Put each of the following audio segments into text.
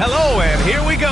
Hello, and here we go.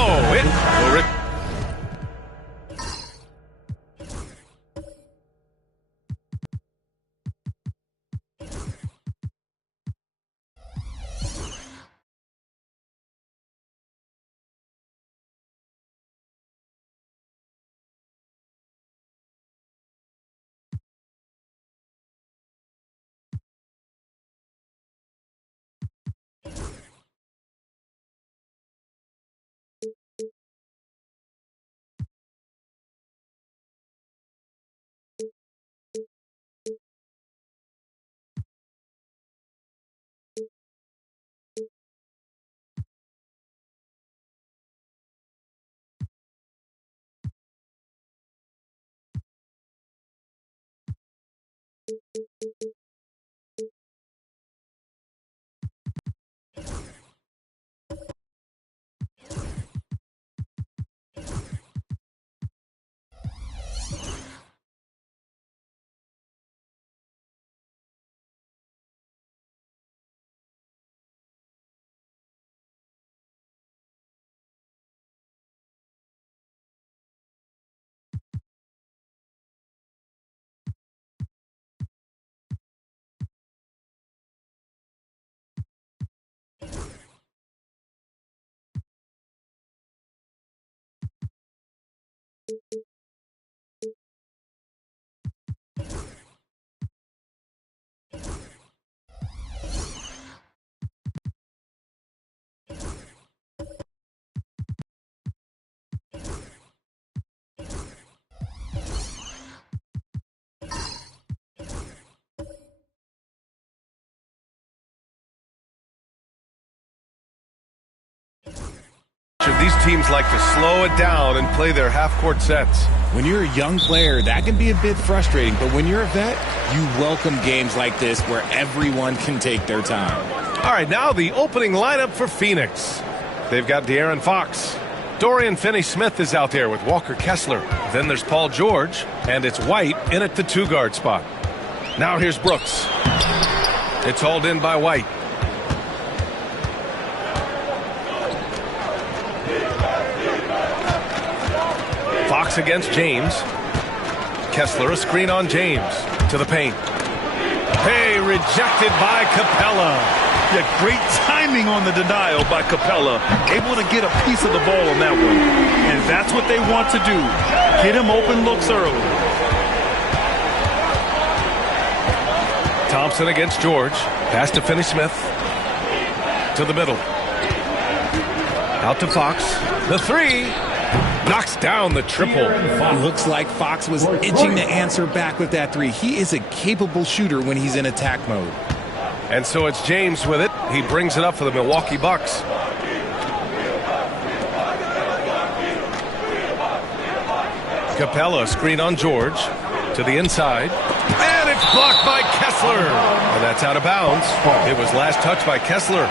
These teams like to slow it down and play their half-court sets. When you're a young player, that can be a bit frustrating, but when you're a vet, you welcome games like this where everyone can take their time. All right, now the opening lineup for Phoenix. They've got De'Aaron Fox. Dorian Finney-Smith is out there with Walker Kessler. Then there's Paul George, and it's White in at the two-guard spot. Now here's Brooks. It's hauled in by White. Fox against James. Kessler, a screen on James. To the paint. Hey, rejected by Capella. Yeah, great timing on the denial by Capella. Able to get a piece of the ball on that one. And that's what they want to do. Get him open looks early. Thompson against George. Pass to Finney-Smith. to the middle. Out to Fox. The three. Knocks down the triple. Looks like Fox was itching to answer back with that three. He is a capable shooter when he's in attack mode. And so it's James with it. He brings it up for the Milwaukee Bucks. Capella, screen on George. To the inside. And it's blocked by Kessler. And that's out of bounds. It was last touched by Kessler.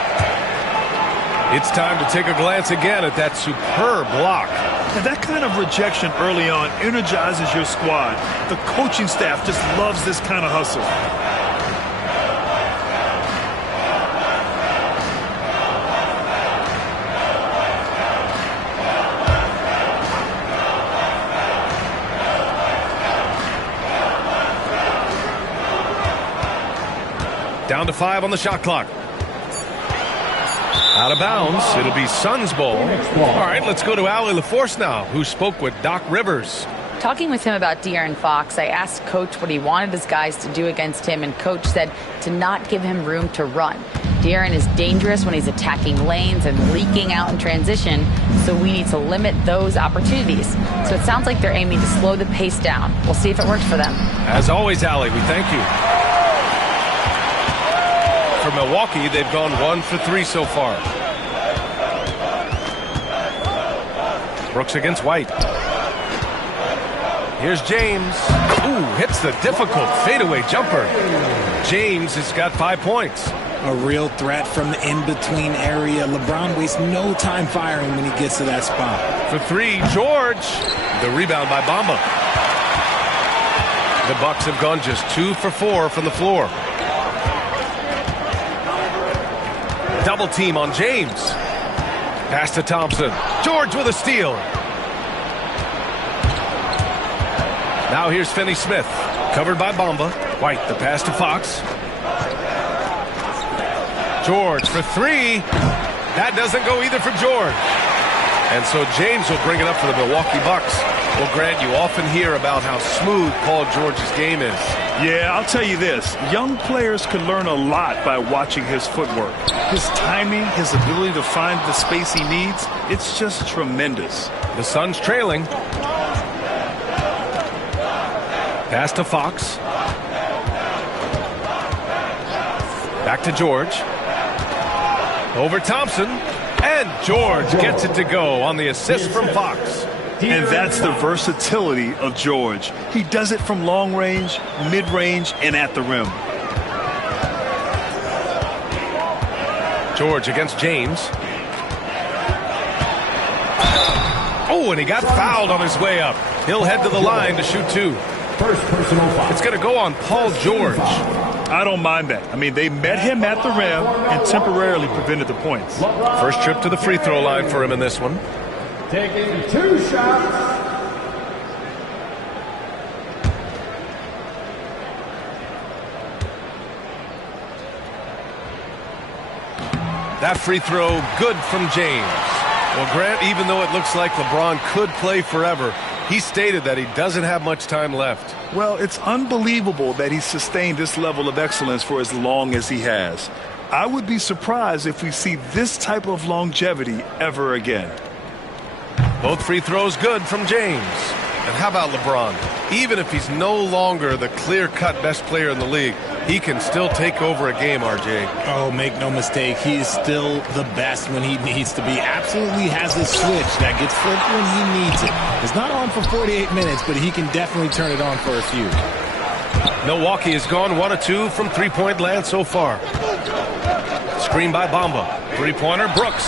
It's time to take a glance again at that superb block. And that kind of rejection early on energizes your squad. The coaching staff just loves this kind of hustle. Down to 5 on the shot clock. Out of bounds. It'll be Suns ball. All right, let's go to Allie LaForce now, who spoke with Doc Rivers. Talking with him about De'Aaron Fox, I asked Coach what he wanted his guys to do against him, and Coach said to not give him room to run. De'Aaron is dangerous when he's attacking lanes and leaking out in transition, so we need to limit those opportunities. So it sounds like they're aiming to slow the pace down. We'll see if it works for them. As always, Allie, we thank you. For Milwaukee, they've gone 1 for 3 so far. Brooks against White. Here's James. Ooh, hits the difficult fadeaway jumper. James has got 5 points. A real threat from the in-between area. LeBron wastes no time firing when he gets to that spot. For 3, George. The rebound by Bamba. The Bucks have gone just 2 for 4 from the floor. Double team on James. Pass to Thompson. George with a steal. Now here's Finney-Smith. Covered by Bamba. White, the pass to Fox. George for 3. That doesn't go either for George. And so James will bring it up for the Milwaukee Bucks. Well, Grant, you often hear about how smooth Paul George's game is. Yeah, I'll tell you this. Young players can learn a lot by watching his footwork. His timing, his ability to find the space he needs, it's just tremendous. The Suns trailing. Pass to Fox. Back to George. Over Thompson. And George gets it to go on the assist from Fox. And that's the versatility of George. He does it from long range, mid-range, and at the rim. George against James. Oh, and he got fouled on his way up. He'll head to the line to shoot 2. First personal foul. It's going to go on Paul George. I don't mind that. I mean, they met him at the rim and temporarily prevented the points. First trip to the free throw line for him in this one. Taking 2 shots. That free throw good from James. Well, Grant, even though it looks like LeBron could play forever, he stated that he doesn't have much time left. Well, it's unbelievable that he sustained this level of excellence for as long as he has. I would be surprised if we see this type of longevity ever again. Both free throws good from James. And how about LeBron? Even if he's no longer the clear-cut best player in the league, he can still take over a game, RJ. Oh, make no mistake. He is still the best when he needs to be. Absolutely has a switch that gets flipped when he needs it. It's not on for 48 minutes, but he can definitely turn it on for a few. Milwaukee has gone 1 of 2 from three-point land so far. Screen by Bamba. Three-pointer, Brooks.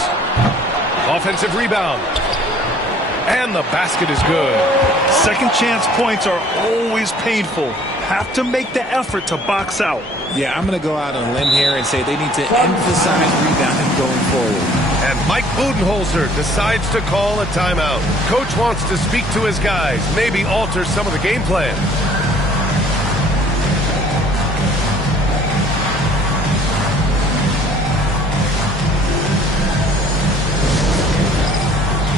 Offensive rebound. And the basket is good. Second chance points are always painful. Have to make the effort to box out. Yeah, I'm going to go out on a limb here and say they need to emphasize rebounding going forward. And Mike Budenholzer decides to call a timeout. Coach wants to speak to his guys, maybe alter some of the game plan.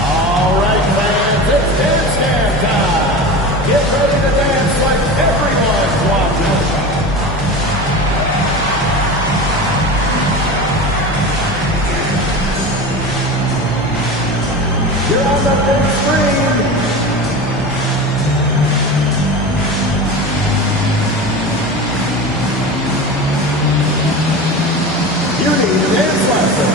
All right, fans, it's dance time. Get ready to dance like everyone's watching. 1, 2, 3, You're on the big screen. You need a dance lesson.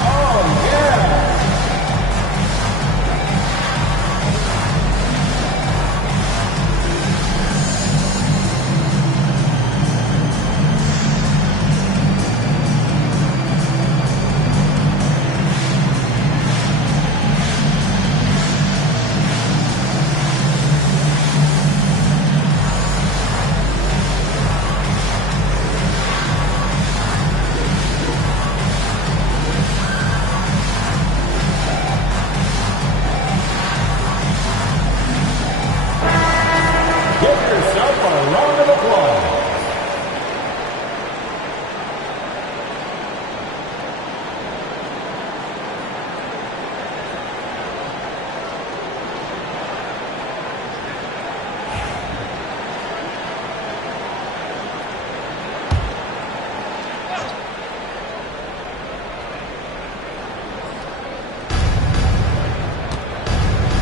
Oh, yeah. Give yourself a round of applause.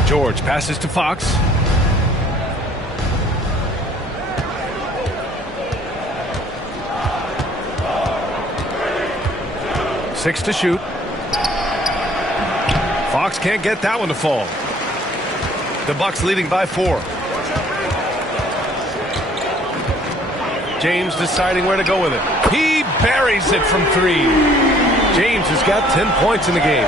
George passes to Fox. Six to shoot. Fox can't get that one to fall. The Bucks leading by 4. James deciding where to go with it. He buries it from 3. James has got 10 points in the game.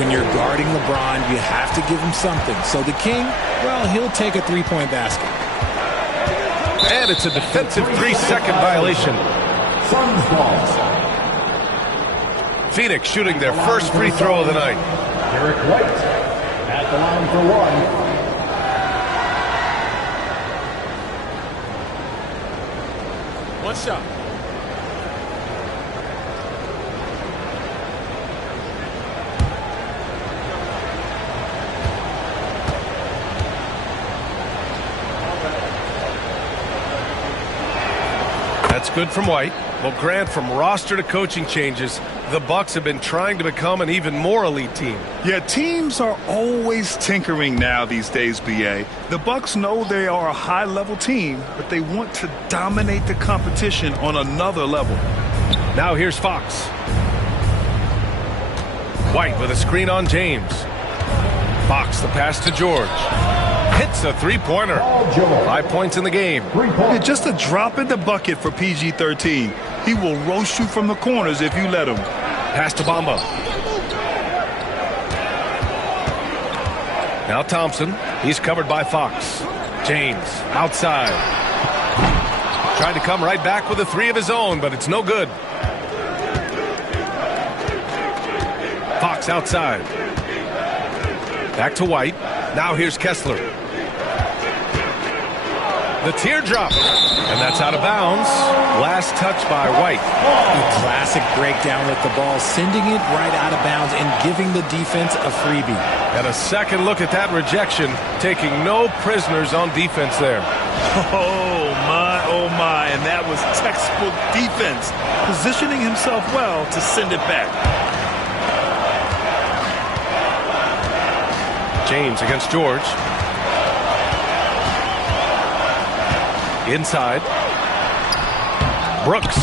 When you're guarding LeBron, you have to give him something. So the King, well, he'll take a three-point basket. And it's a defensive 3-second violation. Suns ball. Phoenix shooting their first free throw of the night. Derek White at the line for 1. One shot. That's good from White. Well, Grant, from roster to coaching changes, the Bucks have been trying to become an even more elite team. Yeah, teams are always tinkering now these days, BA. The Bucks know they are a high-level team, but they want to dominate the competition on another level. Now here's Fox. White with a screen on James. Fox the pass to George. Hits a three-pointer. 5 points in the game. Yeah, just a drop in the bucket for PG-13. He will roast you from the corners if you let him. Pass to Bamba. Now Thompson. He's covered by Fox. James outside. Tried to come right back with a 3 of his own, but it's no good. Fox outside. Back to White. Now here's Kessler. The teardrop. And that's out of bounds. Last touch by White. A classic breakdown with the ball, sending it right out of bounds and giving the defense a freebie. And a second look at that rejection, taking no prisoners on defense there. Oh my, and that was textbook defense. Positioning himself well to send it back. James against George. Inside. Brooks.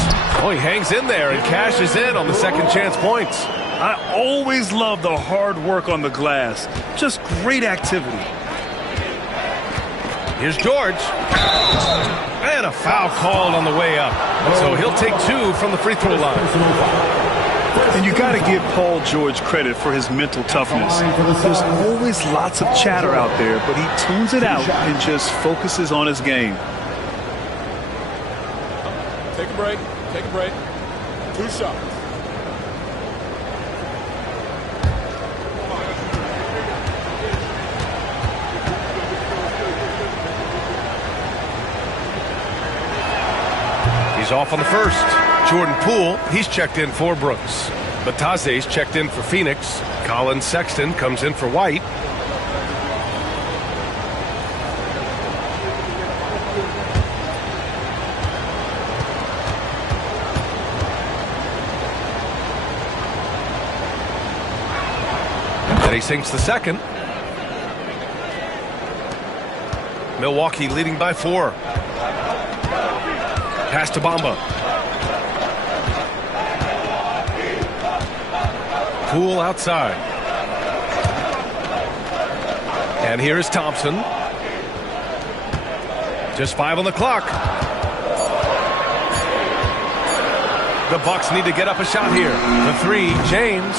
Oh, he hangs in there and cashes in on the second chance points. I always love the hard work on the glass. Just great activity. Here's George. And a foul called on the way up. So he'll take 2 from the free throw line. And you got to give Paul George credit for his mental toughness. There's always lots of chatter out there, but he tunes it out and just focuses on his game. Take a break. Take a break. 2 shots. He's off on the first. Jordan Poole, he's checked in for Brooks. Bataze's checked in for Phoenix. Colin Sexton comes in for White. And he sinks the second. Milwaukee leading by 4. Pass to Bamba. Poole outside. And here is Thompson. Just 5 on the clock. The Bucks need to get up a shot here. The 3, James.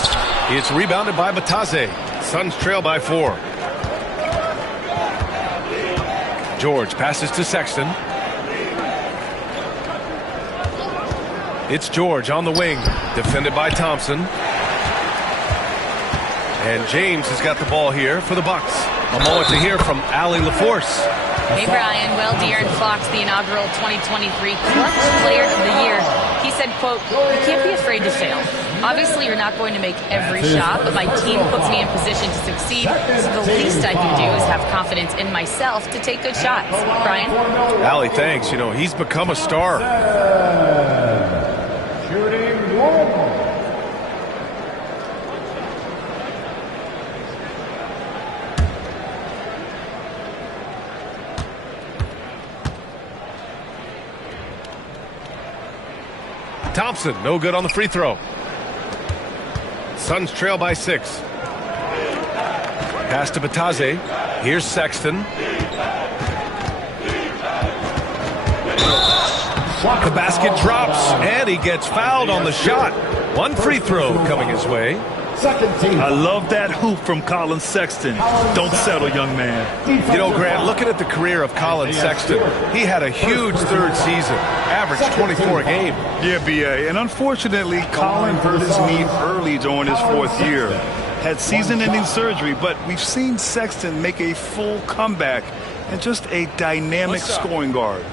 It's rebounded by Batase. Suns trail by 4. George passes to Sexton. It's George on the wing, defended by Thompson. And James has got the ball here for the Bucks. A moment to hear from Allie LaForce. Hey, Brian. Well, De'Aaron Fox, the inaugural 2023 Clutch Player of the Year, he said, quote, "You can't be afraid to fail. Obviously, you're not going to make every shot, but my team puts me in position to succeed, so the least I can do is have confidence in myself to take good shots." Brian? Allie, thanks. You know, he's become a star. Shooting 1. Thompson, no good on the free throw. Suns trail by 6. Pass to Batase. Here's Sexton. The basket drops, and he gets fouled on the shot. One free throw coming his way. Second team. I love that hoop from Colin Sexton. Don't settle, young man. You know, Grant, looking at the career of Colin Sexton, he had a huge third season, averaged 24 a game. Yeah, B.A. And unfortunately, Colin hurt his knee early during his 4th year. Had season-ending surgery, but we've seen Sexton make a full comeback and just a dynamic scoring guard.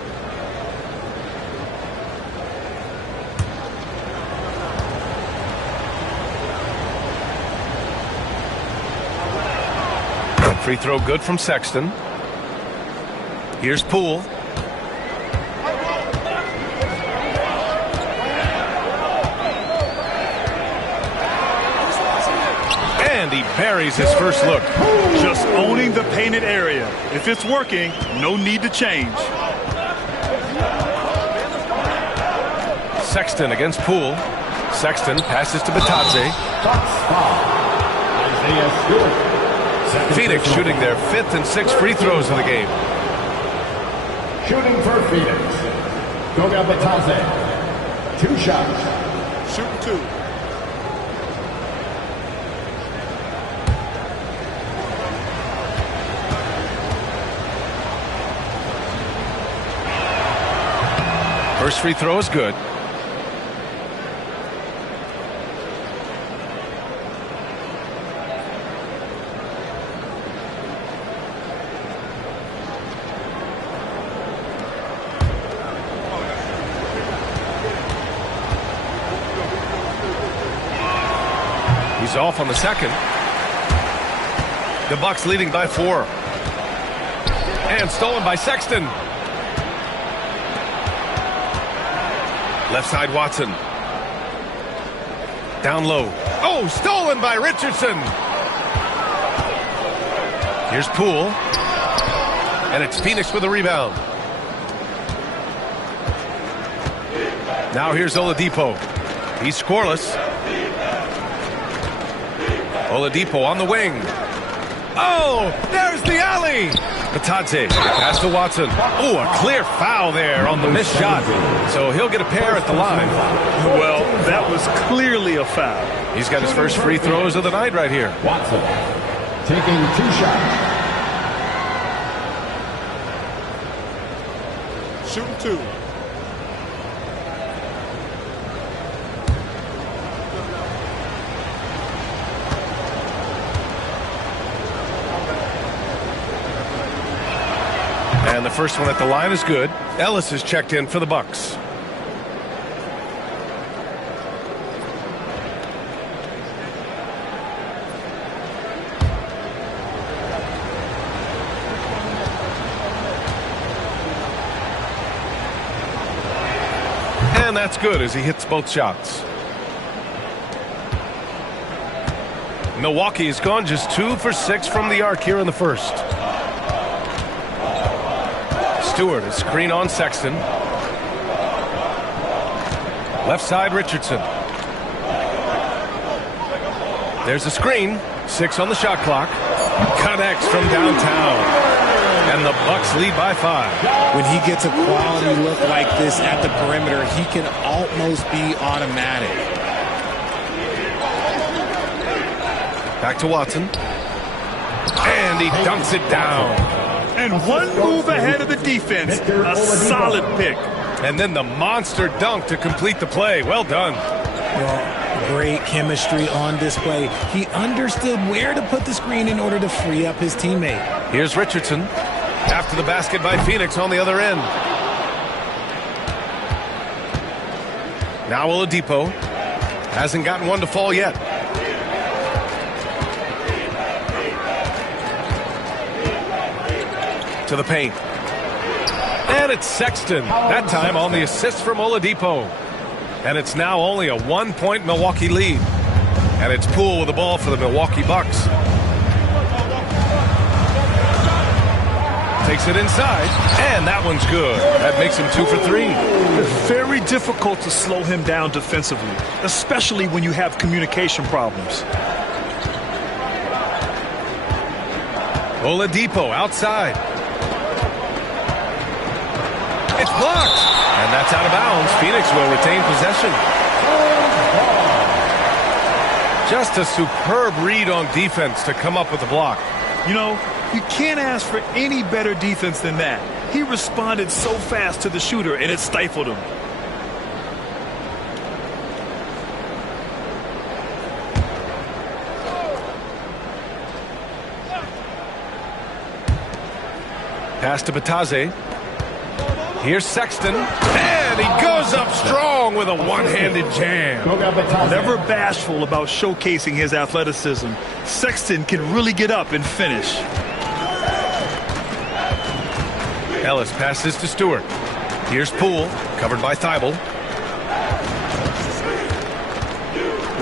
Free throw good from Sexton. Here's Poole. And he buries his first look. Just owning the painted area. If it's working, no need to change. Sexton against Poole. Sexton passes to Batase. Phoenix shooting their 5th and 6th free throws of the game. Shooting for Phoenix. Goga Batase. 2 shots. Shooting 2. First free throw is good. He's off on the second. The Bucks leading by 4. And stolen by Sexton. Left side Watson. Down low. Oh, stolen by Richardson. Here's Poole. And it's Phoenix with a rebound. Now here's Oladipo. He's scoreless. Oladipo on the wing. Oh, there's the alley. Batase, pass to Watson. Oh, a clear foul there on the missed shot. So he'll get a pair at the line. Well, that was clearly a foul. He's got his first free throws of the night right here. Watson taking 2 shots. Shooting 2. And the first one at the line is good. Ellis is checked in for the Bucks. And that's good as he hits both shots. Milwaukee has gone just 2 for 6 from the arc here in the first. Stewart, a screen on Sexton. Left side, Richardson. There's a screen. 6 on the shot clock. Connects from downtown. And the Bucks lead by 5. When he gets a quality look like this at the perimeter, he can almost be automatic. Back to Watson. And he dunks it down. And one move ahead of the defense. A solid pick. And then the monster dunk to complete the play. Well done. Well, great chemistry on display. He understood where to put the screen in order to free up his teammate. Here's Richardson. After the basket by Phoenix on the other end. Now Oladipo. Hasn't gotten one to fall yet. To the paint. And it's Sexton. That time on the assist from Oladipo. And it's now only a 1-point Milwaukee lead. And it's Poole with the ball for the Milwaukee Bucks. Takes it inside. And that one's good. That makes him 2 for 3. It's very difficult to slow him down defensively, especially when you have communication problems. Oladipo outside. It's blocked. And that's out of bounds. Phoenix will retain possession. Just a superb read on defense to come up with the block. You know, you can't ask for any better defense than that. He responded so fast to the shooter, and it stifled him. Pass to Batase. Here's Sexton, and he goes up strong with a one-handed jam. Never bashful about showcasing his athleticism, Sexton can really get up and finish. Ellis passes to Stewart. Here's Poole, covered by Thibault.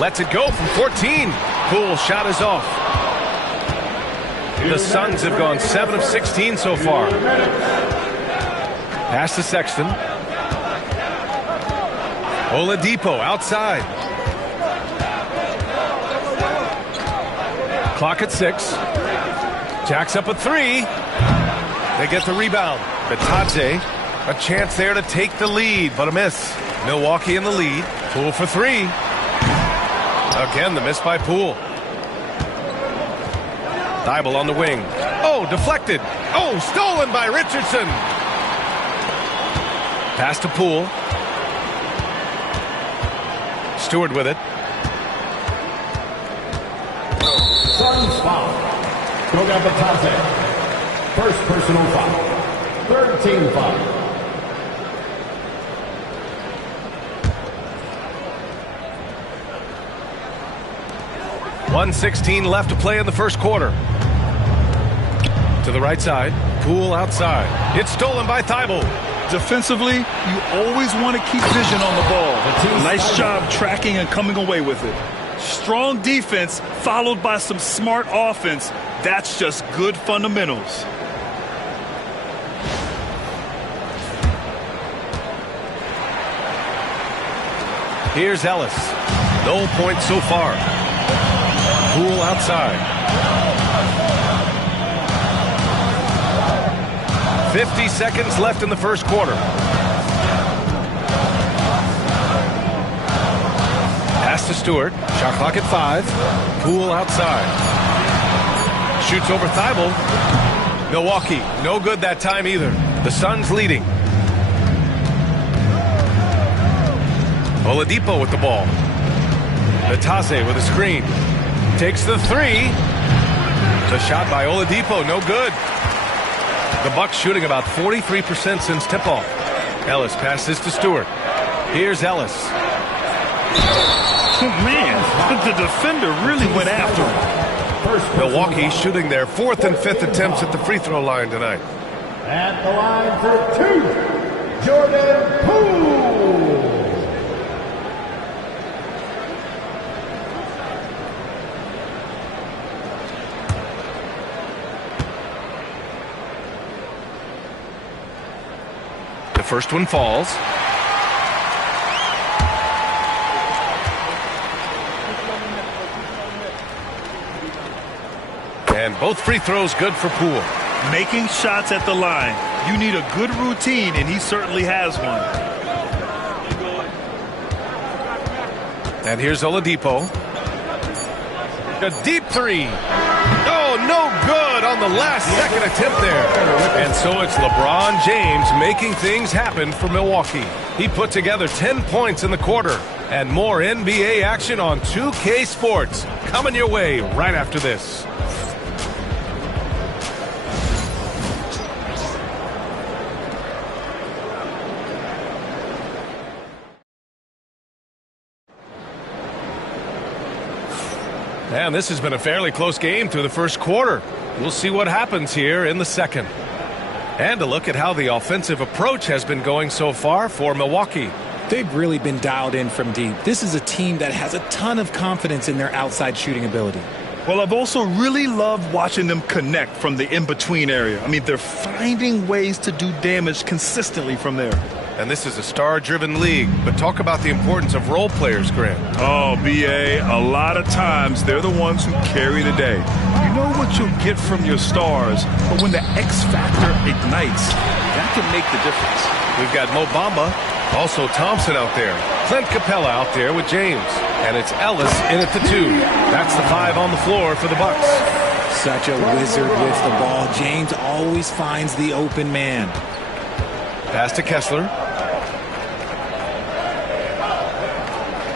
Lets it go from 14. Poole's shot is off. The Suns have gone 7 of 16 so far. Pass to Sexton. Oladipo outside. Clock at 6. Jacks up a 3. They get the rebound. Batadze, a chance there to take the lead, but a miss. Milwaukee in the lead. Poole for 3. Again, the miss by Poole. Thibault on the wing. Oh, deflected. Oh, stolen by Richardson. Pass to Poole. Stewart with it. Suns foul. Goga Batadze. First personal foul. Third team foul. .116 left to play in the first quarter. To the right side. Poole outside. It's stolen by Thibault. Defensively, you always want to keep vision on the ball. Nice job tracking and coming away with it. Strong defense followed by some smart offense. That's just good fundamentals. Here's Ellis. No points so far. Poole outside. 50 seconds left in the first quarter. Pass to Stewart. Shot clock at 5. Poole outside. Shoots over Thibault. Milwaukee, no good that time either. The Suns leading. Oladipo with the ball. Batase with a screen. Takes the 3. The shot by Oladipo, no good. The Bucks shooting about 43% since tip-off. Ellis passes to Stewart. Here's Ellis. Oh, man, the defender really went after him. Milwaukee shooting their 4th and 5th attempts at the free throw line tonight. At the line for 2, Jordan Poole. first one falls. And both free throws good for Poole. Making shots at the line. You need a good routine, and he certainly has one. And here's Oladipo. A deep three. Oh, no good on the last second attempt there. And so it's LeBron James making things happen for Milwaukee. He put together 10 points in the quarter. And more NBA action on 2K Sports coming your way right after this. And this has been a fairly close game through the first quarter. We'll see what happens here in the second. And a look at how the offensive approach has been going so far for Milwaukee. They've really been dialed in from deep. This is a team that has a ton of confidence in their outside shooting ability. Well, I've also really loved watching them connect from the in-between area. I mean, they're finding ways to do damage consistently from there. And this is a star-driven league, but talk about the importance of role players, Grant. Oh, B.A., a lot of times they're the ones who carry the day. You know what you'll get from your stars, but when the X factor ignites, that can make the difference. We've got Mo Bamba, also Thompson out there. Clint Capella out there with James. And it's Ellis in at the 2. That's the 5 on the floor for the Bucks. Such a wizard with the ball. James always finds the open man. Pass to Kessler.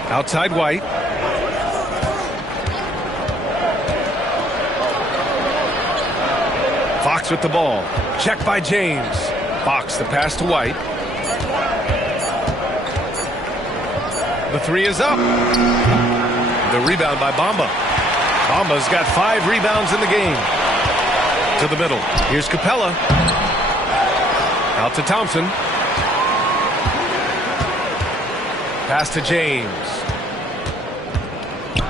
Outside White. Fox with the ball. Check by James. Fox the pass to White. The 3 is up. The rebound by Bamba. Bamba's got 5 rebounds in the game. To the middle. Here's Capella. Out to Thompson. Pass to James.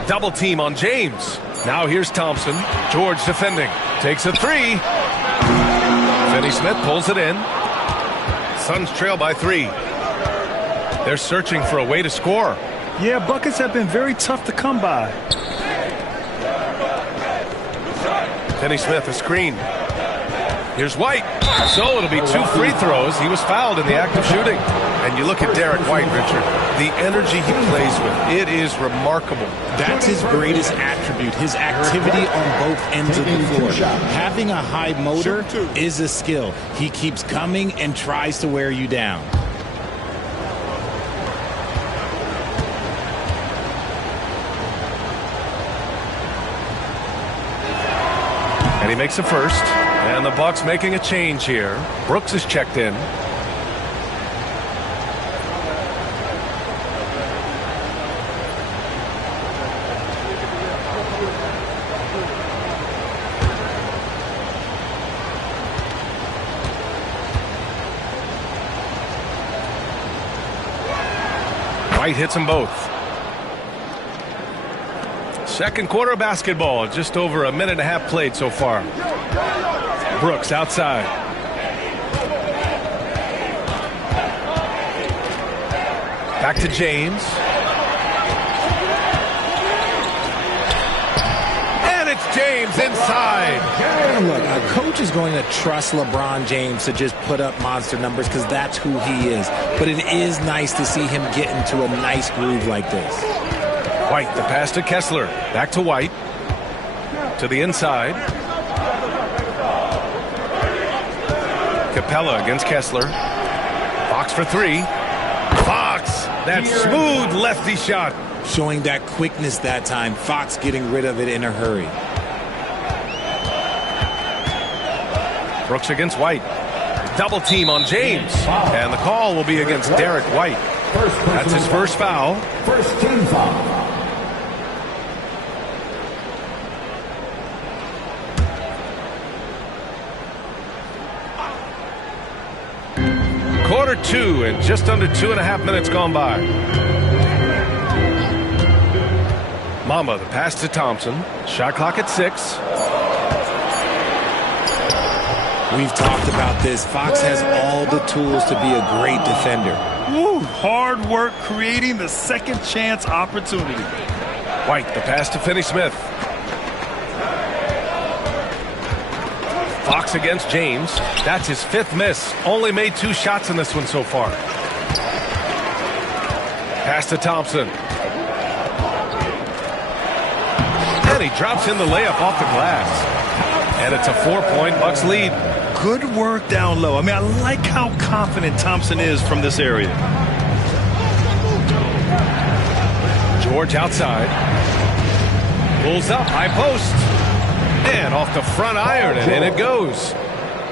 Double team on James. Now here's Thompson. George defending. Takes a 3. Finney Smith pulls it in. Suns trail by 3. They're searching for a way to score. Yeah, buckets have been very tough to come by. Finney Smith a screen. Here's White. So it'll be 2 free throws. He was fouled in the act of shooting. And you look at Derek White, Richard. The energy he plays with, it is remarkable. That's his greatest attribute, his activity on both ends of the floor. Having a high motor is a skill. He keeps coming and tries to wear you down. And he makes a first. And the Bucks making a change here. Brooks is checked in. White hits them both. Second quarter basketball, just over a minute and a half played so far. Brooks outside. Back to James. And it's James inside. And look, a coach is going to trust LeBron James to just put up monster numbers because that's who he is. But it is nice to see him get into a nice groove like this. White, the pass to Kessler. Back to White. To the inside. Capella against Kessler. Fox for 3. Fox! That smooth lefty shot. Showing that quickness that time. Fox getting rid of it in a hurry. Brooks against White. Double team on James. And the call will be against Derek White. That's his first foul. First team foul. Quarter 2 and just under 2.5 minutes gone by. Mamba, the pass to Thompson. Shot clock at 6. We've talked about this. Fox has all the tools to be a great defender. Woo, hard work creating the second chance opportunity. White, the pass to Finney-Smith. Fox against James. That's his 5th miss. Only made 2 shots in this one so far. Pass to Thompson. And he drops in the layup off the glass. And it's a 4-point Bucks lead. Good work down low. I mean, I like how confident Thompson is from this area. George outside. Pulls up, high post. And off the front iron, and in it goes.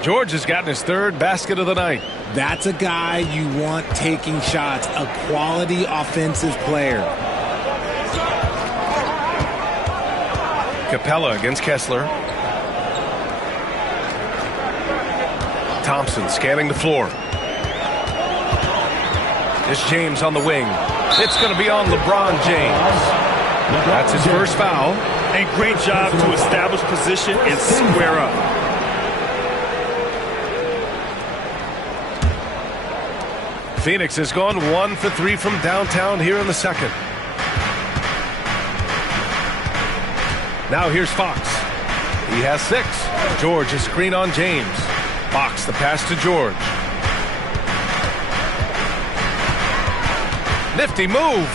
George has gotten his 3rd basket of the night. That's a guy you want taking shots, a quality offensive player. Capella against Kessler. Thompson scanning the floor. It's James on the wing. It's going to be on LeBron James. That's his first foul. And great job to establish position and square up. Phoenix has gone 1 for 3 from downtown here in the second. Now here's Fox. He has 6. George, a screen on James. Fox, the pass to George. Nifty move.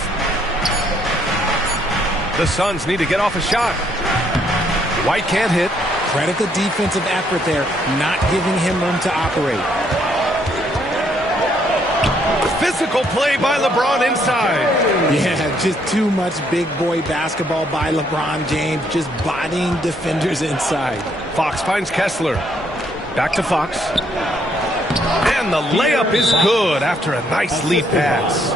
The Suns need to get off a shot. White can't hit. Credit the defensive effort there, not giving him room to operate. Physical play by LeBron inside. Yeah, just too much big boy basketball by LeBron James, just bodying defenders inside. Fox finds Kessler. Back to Fox. And the layup is good after a nice lead pass.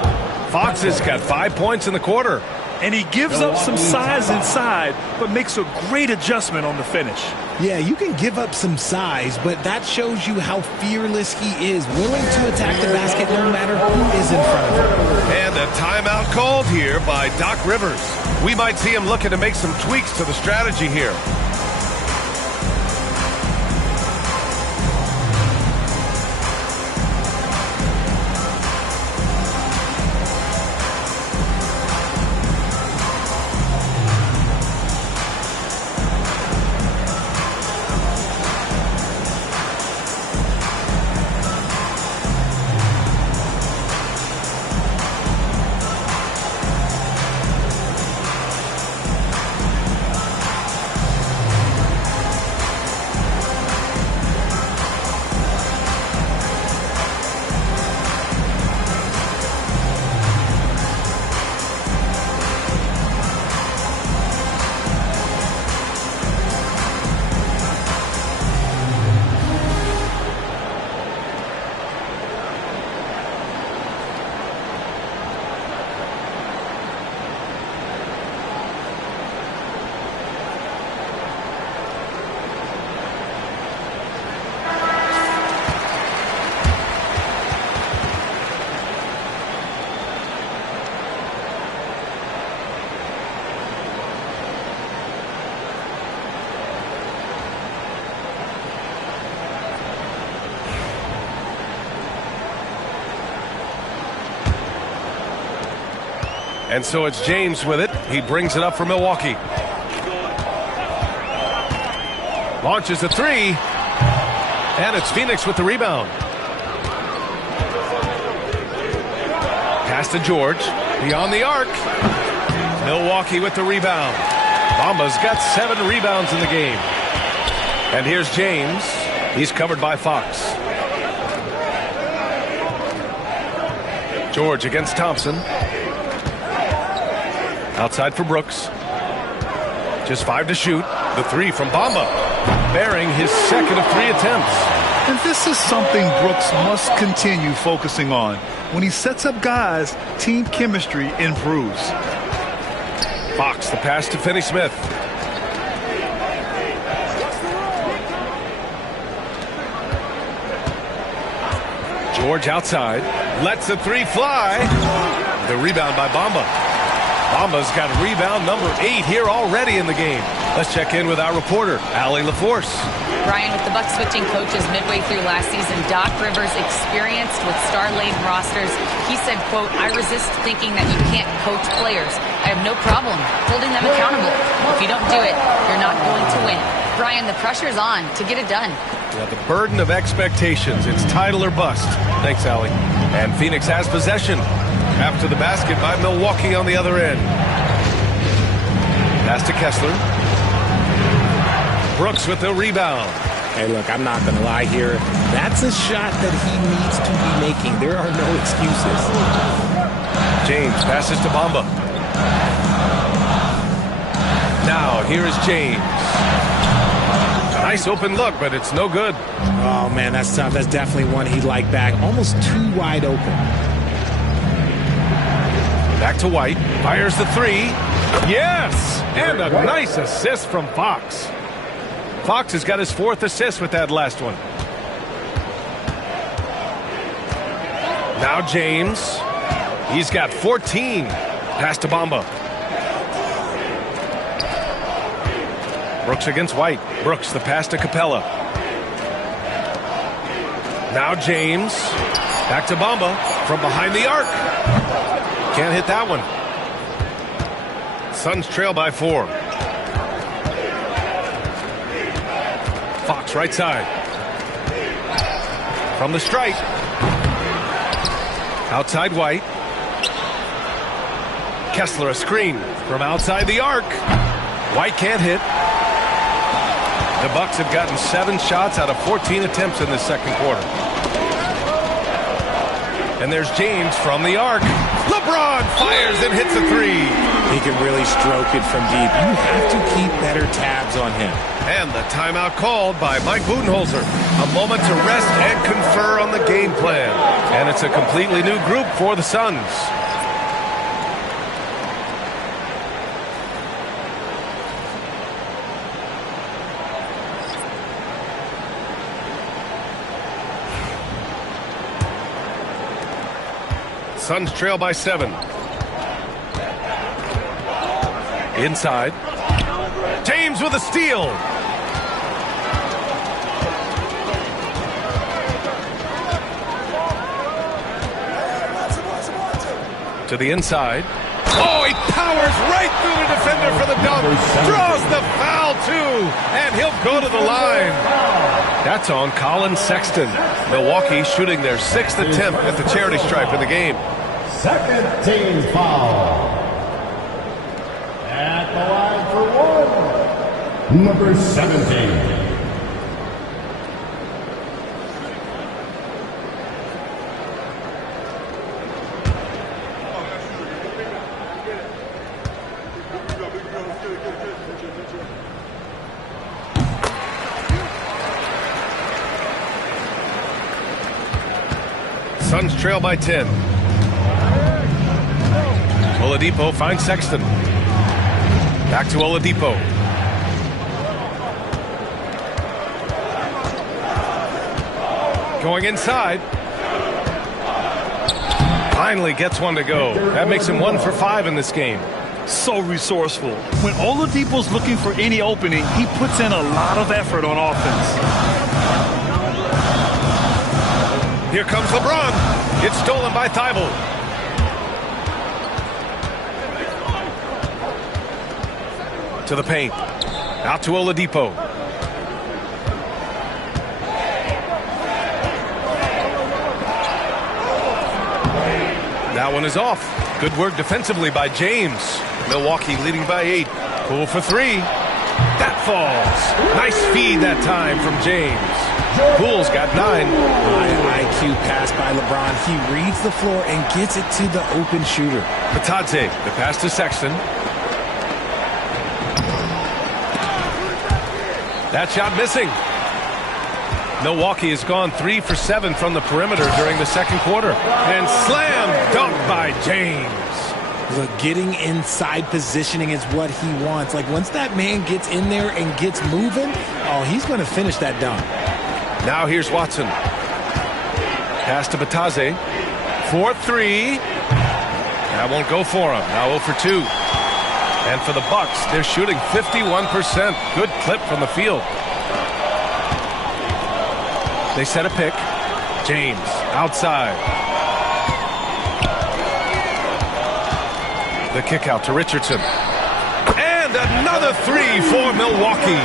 Fox has got 5 points in the quarter. And he gives up some size inside, but makes a great adjustment on the finish. Yeah, you can give up some size, but that shows you how fearless he is, willing to attack the basket no matter who is in front of him. And a timeout called here by Doc Rivers. We might see him looking to make some tweaks to the strategy here. And so it's James with it. He brings it up for Milwaukee. Launches a 3. And it's Phoenix with the rebound. Pass to George. Beyond the arc. Milwaukee with the rebound. Bamba's got 7 rebounds in the game. And here's James. He's covered by Fox. George against Thompson. Outside for Brooks. Just 5 to shoot. The 3 from Bamba. Bearing his second of 3 attempts. And this is something Brooks must continue focusing on. When he sets up guys, team chemistry improves. Fox, the pass to Finney-Smith. George outside. Lets the 3 fly. The rebound by Bamba. Bamba's got rebound number 8 here already in the game. Let's check in with our reporter, Allie LaForce. Brian, with the Bucks switching coaches midway through last season, Doc Rivers, experienced with star-laden rosters, he said, quote, "I resist thinking that you can't coach players. I have no problem holding them accountable. If you don't do it, you're not going to win." Brian, the pressure's on to get it done. Yeah, the burden of expectations. It's title or bust. Thanks, Allie. And Phoenix has possession. After the basket by Milwaukee on the other end. Pass to Kessler. Brooks with the rebound. Hey, look, I'm not going to lie here. That's a shot that he needs to be making. There are no excuses. James passes to Bamba. Now, here is James. Nice open look, but it's no good. Oh, man, that's tough. That's definitely one he'd like back. Almost too wide open. Back to White. Fires the 3. Yes! And a nice assist from Fox. Fox has got his 4th assist with that last one. Now James. He's got 14. Pass to Bamba. Brooks against White. Brooks, the pass to Capella. Now James. Back to Bamba from behind the arc. Can't hit that one. Suns trail by 4. Fox right side. From the stripe. Outside White. Kessler a screen from outside the arc. White can't hit. The Bucks have gotten 7 shots out of 14 attempts in this second quarter. And there's James from the arc. LeBron fires and hits a 3. He can really stroke it from deep. You have to keep better tabs on him. And the timeout called by Mike Budenholzer. A moment to rest and confer on the game plan. And it's a completely new group for the Suns. Suns trail by 7. Inside. James with a steal. To the inside. Oh, he powers right through the defender for the dunk. Draws the foul, too. And he'll go to the line. That's on Colin Sexton. Milwaukee shooting their 6th attempt at the charity stripe in the game. Second team foul. At the line for 1, number 17. Suns trail by 10. Oladipo finds Sexton. Back to Oladipo. Going inside. Finally gets one to go. That makes him 1 for 5 in this game. So resourceful. When Oladipo's looking for any opening, he puts in a lot of effort on offense. Here comes LeBron. It's stolen by Thibault. To the paint. Out to Oladipo. That one is off. Good work defensively by James. Milwaukee leading by 8. Pull for 3. That falls. Nice feed that time from James. Poole's got 9. High IQ pass by LeBron. He reads the floor and gets it to the open shooter. Patadze, the pass to Sexton. That shot missing. Milwaukee has gone 3 for 7 from the perimeter during the second quarter. And slam dunk by James. Look, getting inside positioning is what he wants. Like, once that man gets in there and gets moving, oh, he's going to finish that dunk. Now here's Watson. Pass to Batadze. 4-3. That won't go for him. Now 0 for 2. And for the Bucks, they're shooting 51%. Good clip from the field. They set a pick. James outside. The kick out to Richardson. And another three for Milwaukee.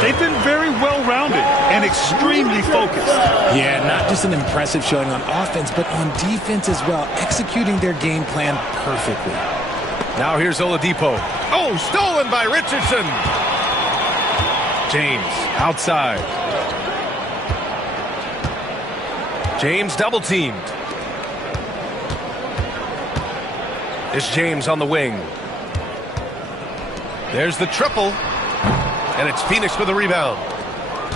They've been very well-rounded and extremely focused. Yeah, not just an impressive showing on offense, but on defense as well, executing their game plan perfectly. Now here's Oladipo. Oh, stolen by Richardson. James outside. James double teamed. It's James on the wing. There's the triple. And it's Phoenix with a rebound.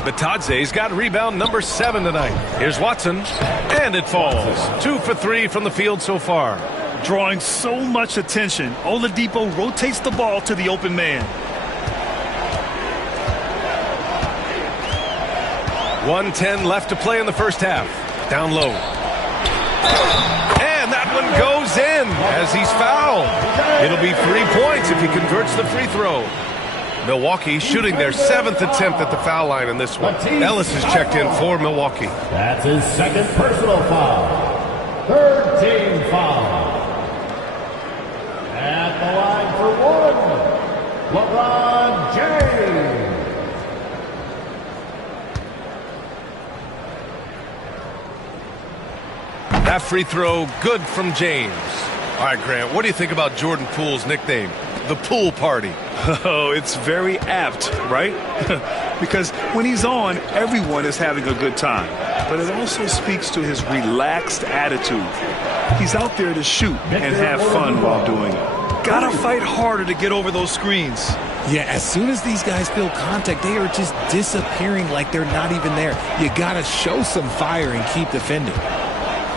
Batadze's got rebound number 7 tonight. Here's Watson. And it falls. 2 for 3 from the field so far. Drawing so much attention, Oladipo rotates the ball to the open man. 1:10 left to play in the first half. Down low. And that one goes in as he's fouled. It'll be 3 points if he converts the free throw. Milwaukee shooting their 7th attempt at the foul line in this one. Ellis is checked in for Milwaukee. That's his 2nd personal foul. 3rd team foul. At the line for 1, LeBron James. That free throw good from James. All right, Grant, what do you think about Jordan Poole's nickname, the Pool Party? Oh, it's very apt, right? Because when he's on, everyone is having a good time. But it also speaks to his relaxed attitude. He's out there to shoot and have fun while doing it. Gotta fight harder to get over those screens. Yeah, as soon as these guys feel contact, they are just disappearing like they're not even there. You gotta show some fire and keep defending.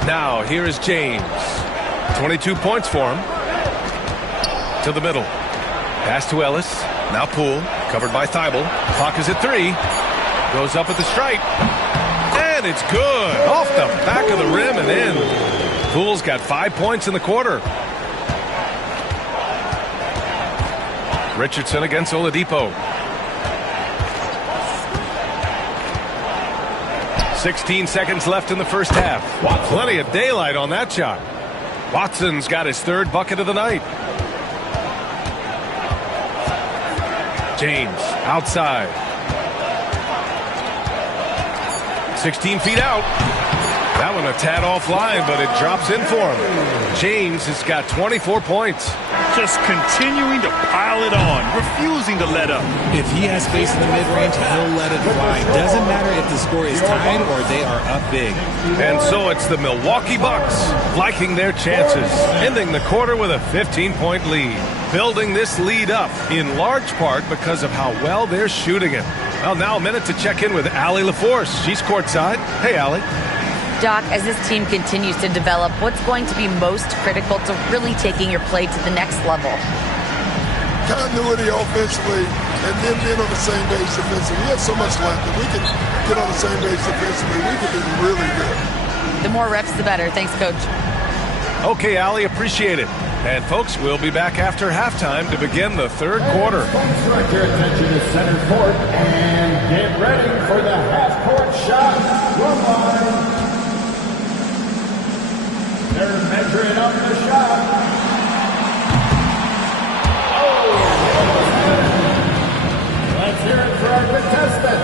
Now, here is James. 22 points for him. To the middle. Pass to Ellis. Now Poole. Covered by Thibault. Clock is at 3. Goes up at the stripe. And it's good. Off the back of the rim and in. Poole's got 5 points in the quarter. Richardson against Oladipo. 16 seconds left in the first half. Plenty of daylight on that shot. Watson's got his 3rd bucket of the night. James outside. 16 feet out. That one a tad offline, but it drops in for him. James has got 24 points. Just continuing to pile it on, refusing to let up. If he has space in the mid-range, he'll let it fly. Doesn't matter if the score is tied or they are up big. And so it's the Milwaukee Bucks liking their chances, ending the quarter with a 15-point lead. Building this lead up in large part because of how well they're shooting it. Well, now a minute to check in with Allie LaForce. She's courtside. Hey, Allie. Doc, as this team continues to develop, what's going to be most critical to really taking your play to the next level? Continuity offensively and then being on the same page defensively. We have so much left that we can get on the same page defensively. We can be really good. The more reps, the better. Thanks, Coach. Okay, Allie, appreciate it. And, folks, we'll be back after halftime to begin the 3rd quarter. Direct your attention to center court and get ready for the half-court shot from line. They're measuring up the shot. Oh, let's hear it for our contestant.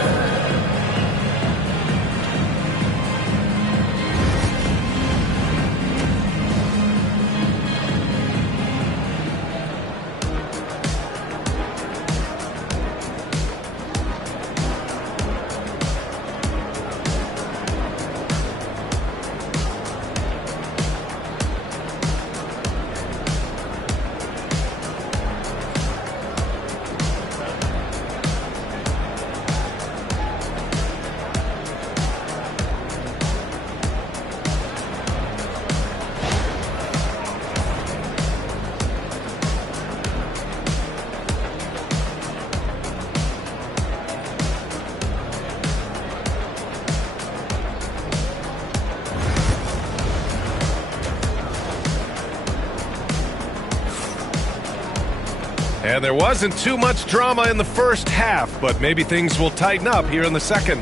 And there wasn't too much drama in the first half, but maybe things will tighten up here in the second.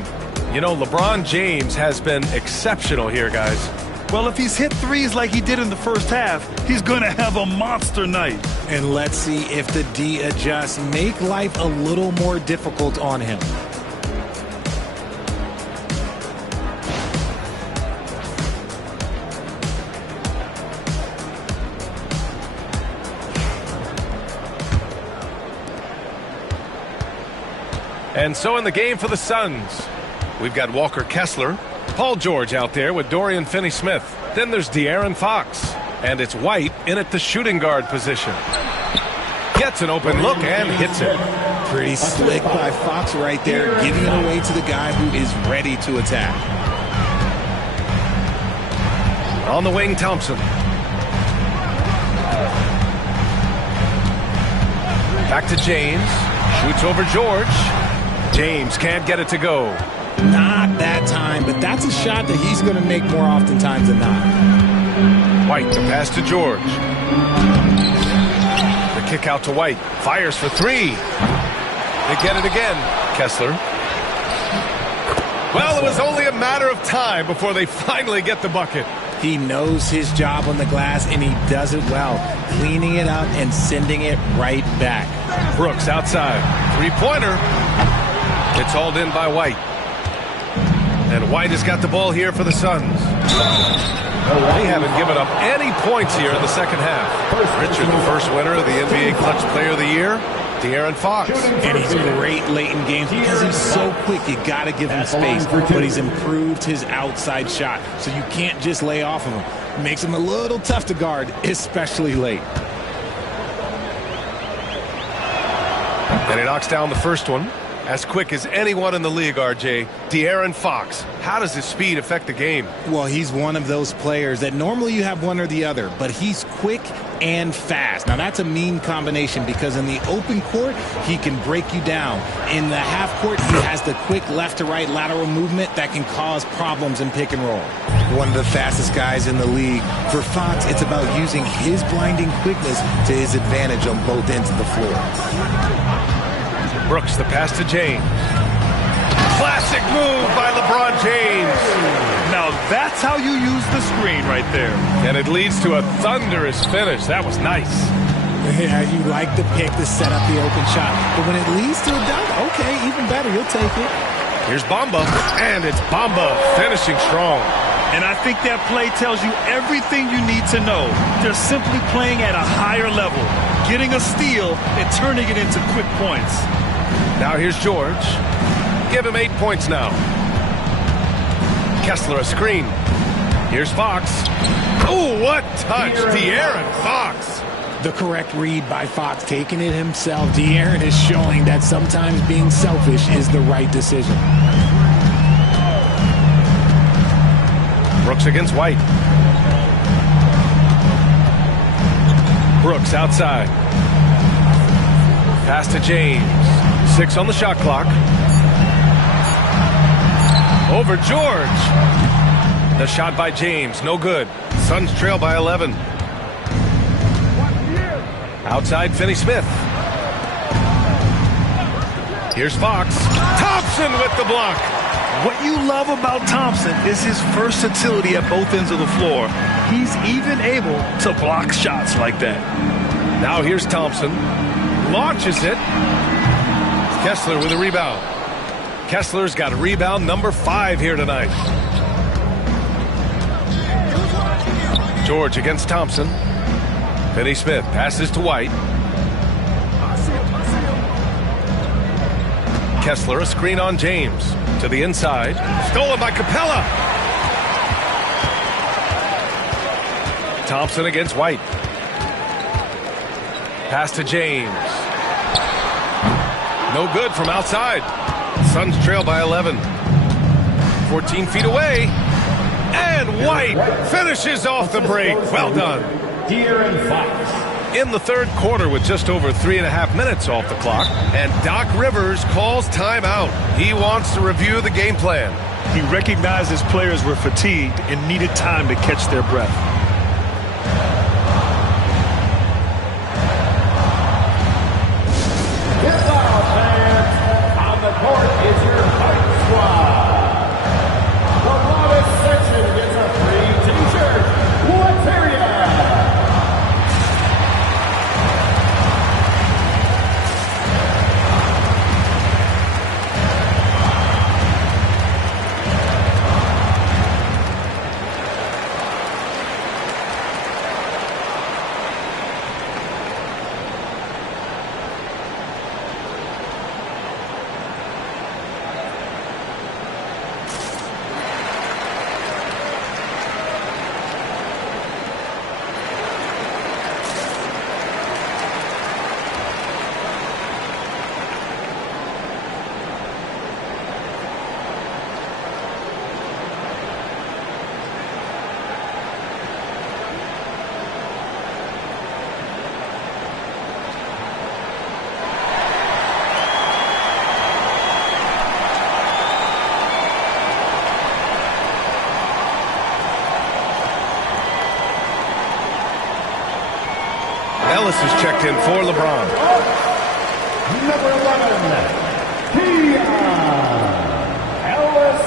You know, LeBron James has been exceptional here, guys. Well, if he's hit threes like he did in the first half, he's going to have a monster night. And let's see if the D adjusts, make life a little more difficult on him. And so in the game for the Suns, we've got Walker Kessler, Paul George out there with Dorian Finney-Smith. Then there's De'Aaron Fox, and it's White in at the shooting guard position. Gets an open look and hits it. Pretty slick by Fox right there, giving it away to the guy who is ready to attack. On the wing, Thompson. Back to James. Shoots over George. James can't get it to go. Not that time, but that's a shot that he's going to make more oftentimes than not. White, the pass to George. The kick out to White. Fires for three. They get it again. Kessler. Well, it was only a matter of time before they finally get the bucket. He knows his job on the glass, and he does it well, cleaning it up and sending it right back. Brooks outside. Three-pointer. It's hauled in by White. And White has got the ball here for the Suns. They haven't given up any points here in the second half. Richard, the first winner of the NBA Clutch Player of the Year, De'Aaron Fox. And he's great late in games because he's so quick. You got to give him space. But he's improved his outside shot, so you can't just lay off of him. It makes him a little tough to guard, especially late. And he knocks down the first one. As quick as anyone in the league, RJ. De'Aaron Fox. How does his speed affect the game? Well, he's one of those players that normally you have one or the other, but he's quick and fast. Now, that's a mean combination because in the open court, he can break you down. In the half court, he has the quick left-to-right lateral movement that can cause problems in pick and roll. One of the fastest guys in the league. For Fox, it's about using his blinding quickness to his advantage on both ends of the floor. Brooks, the pass to James. Classic move by LeBron James. Now that's how you use the screen right there. And it leads to a thunderous finish. That was nice. Yeah, you like the pick to set up the open shot. But when it leads to a dunk, okay, even better, you'll take it. Here's Bamba. And it's Bamba finishing strong. And I think that play tells you everything you need to know. They're simply playing at a higher level, getting a steal and turning it into quick points. Now here's George. Give him 8 points now. Kessler a screen. Here's Fox. Oh, what touch. De'Aaron Fox. The correct read by Fox, taking it himself. De'Aaron is showing that sometimes being selfish is the right decision. Brooks against White. Brooks outside. Pass to James. 6 on the shot clock. Over George. The shot by James, no good. Suns trail by 11. Outside Finney-Smith. Here's Fox. Thompson with the block. What you love about Thompson is his versatility at both ends of the floor. He's even able to block shots like that. Now here's Thompson. Launches it. Kessler with a rebound. Kessler's got rebound number 5 here tonight. George against Thompson. Finney-Smith passes to White. Kessler a screen on James. To the inside. Stolen by Capella. Thompson against White. Pass to James. No good from outside. Suns trail by 11. 14 feet away. And White finishes off the break. Well done. De'Aaron Fox. In the third quarter with just over 3.5 minutes off the clock. And Doc Rivers calls timeout. He wants to review the game plan. He recognized his players were fatigued and needed time to catch their breath. is checked in for LeBron. Number 11, Ellis.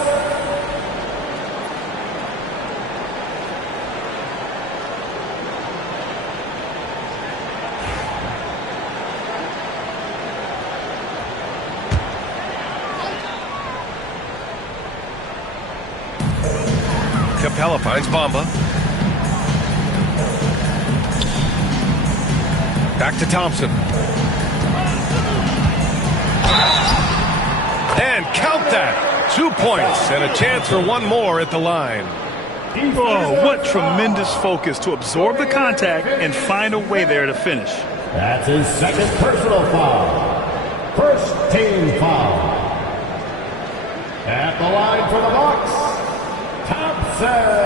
Capella finds Bamba. Back to Thompson. And count that. 2 points and a chance for one more at the line. Oh, what tremendous focus to absorb the contact and find a way there to finish. That's his second personal foul. First team foul. At the line for the Bucks, Thompson.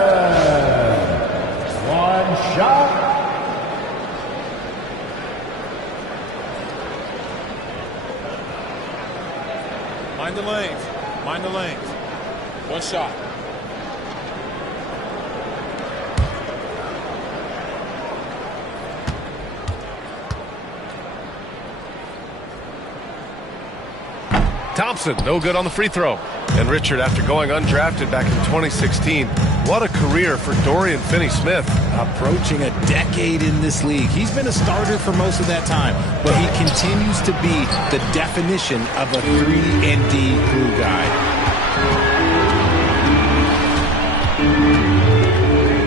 One shot. Mind the lanes. Mind the lanes. One shot. Thompson, no good on the free throw. And Richard, after going undrafted back in 2016, what a career for Dorian Finney-Smith. Approaching a decade in this league. He's been a starter for most of that time, but he continues to be the definition of a 3-and-D glue guy.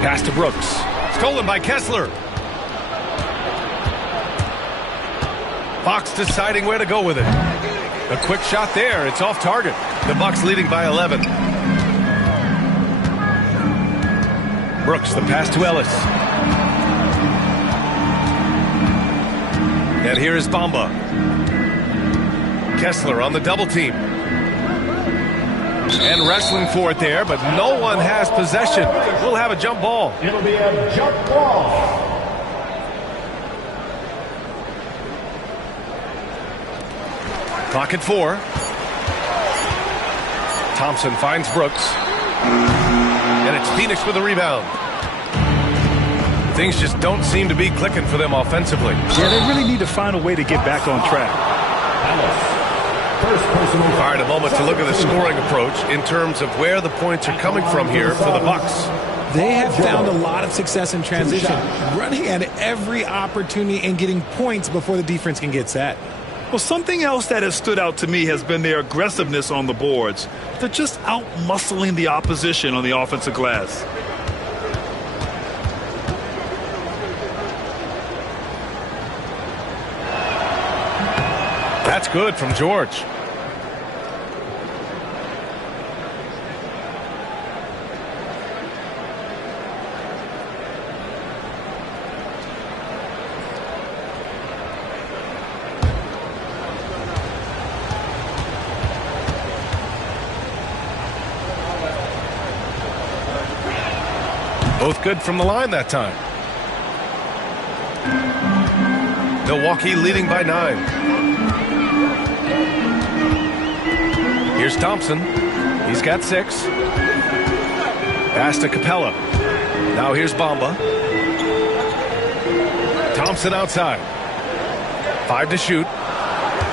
Pass to Brooks. Stolen by Kessler. Fox deciding where to go with it. A quick shot there. It's off target. The Bucks leading by 11. Brooks, the pass to Ellis. And here is Bamba. Kessler on the double team. And wrestling for it there, but no one has possession. We'll have a jump ball. It'll be a jump ball. Clock at 4. Thompson finds Brooks. And it's Phoenix with a rebound. Things just don't seem to be clicking for them offensively. Yeah, they really need to find a way to get back on track. First personal. All right, a moment to look at the scoring approach in terms of where the points are coming from here for the Bucks. They have found a lot of success in transition, running at every opportunity and getting points before the defense can get set. Well, something else that has stood out to me has been their aggressiveness on the boards. They're just out-muscling the opposition on the offensive glass. That's good from George. Both good from the line that time. Milwaukee leading by 9. Here's Thompson. He's got 6. Pass to Capella. Now here's Bamba. Thompson outside. 5 to shoot.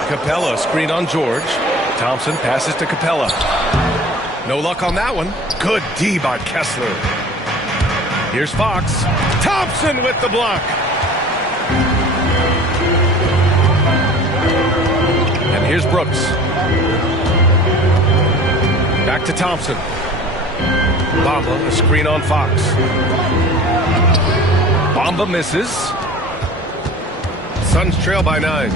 Capella screen on George. Thompson passes to Capella. No luck on that one. Good D by Kessler. Here's Fox. Thompson with the block. And here's Brooks. Back to Thompson. Bamba, a screen on Fox. Bamba misses. Suns trail by 9.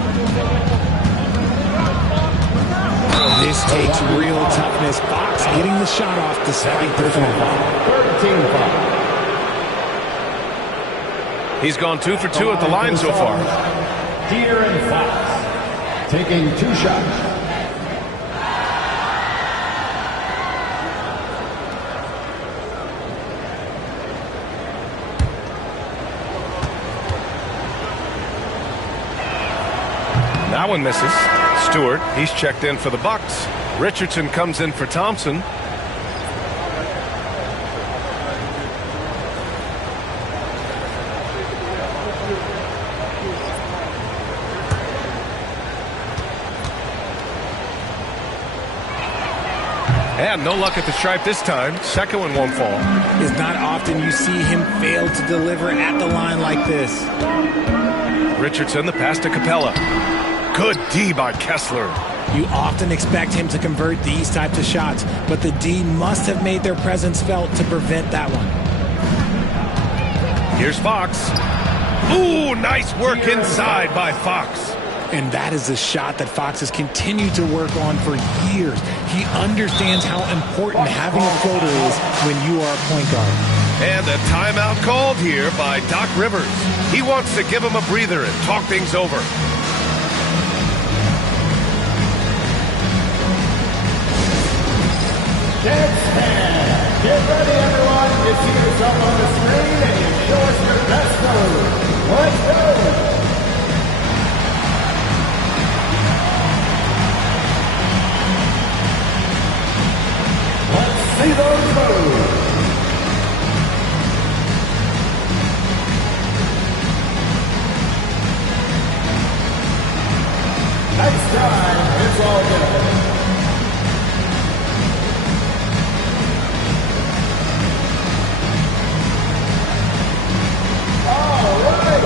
This takes real toughness. Fox getting the shot off despite the foul. 13 foul. He's gone 2 for 2 at the line so far. De'Aaron Fox taking 2 shots. That one misses. Stewart, he's checked in for the Bucks. Richardson comes in for Thompson. And no luck at the stripe this time. Second one won't fall. It's not often you see him fail to deliver at the line like this. Richardson, the pass to Capella. Good D by Kessler. You often expect him to convert these types of shots, but the D must have made their presence felt to prevent that one. Here's Fox. Ooh, nice work inside by Fox. And that is a shot that Fox has continued to work on for years. He understands how important having a floater is when you are a point guard. And a timeout called here by Doc Rivers. He wants to give him a breather and talk things over. Dead stand. Get ready, everyone. You see yourself on the screen and you show us your best move. Let's go. See those moves. Next time, it's all good. All right.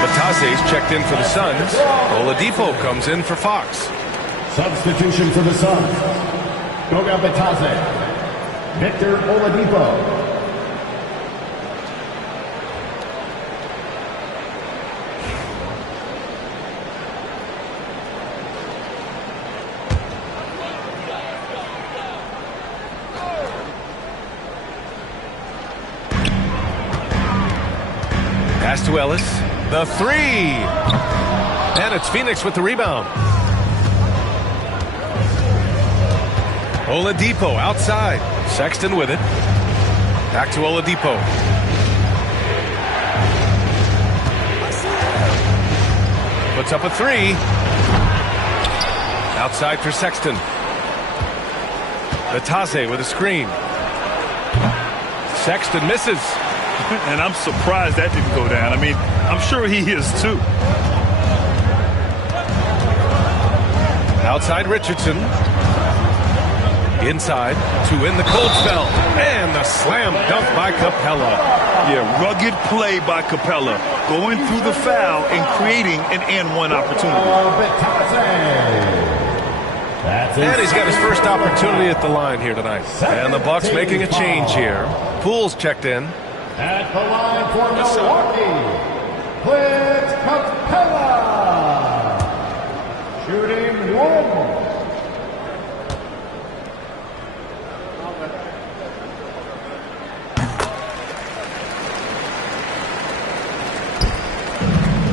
Batase's checked in for the Suns. Oladipo comes in for Fox. Substitution for the Suns. Goga Batase. Victor Oladipo. Pass to Ellis. The three. And it's Phoenix with the rebound. Oladipo outside. Sexton with it. Back to Oladipo. Puts up a three. Outside for Sexton. Batase with a screen. Sexton misses. And I'm surprised that didn't go down. I mean, I'm sure he is too. Outside Richardson. Inside to win the cold spell. And the slam dunk by Capella. Yeah, rugged play by Capella. Going through the foul and creating an and-one opportunity. And he's got his first opportunity at the line here tonight. And the Bucks making a change here. Poole's checked in. At the line for Milwaukee, Clint Capella. Shooting one.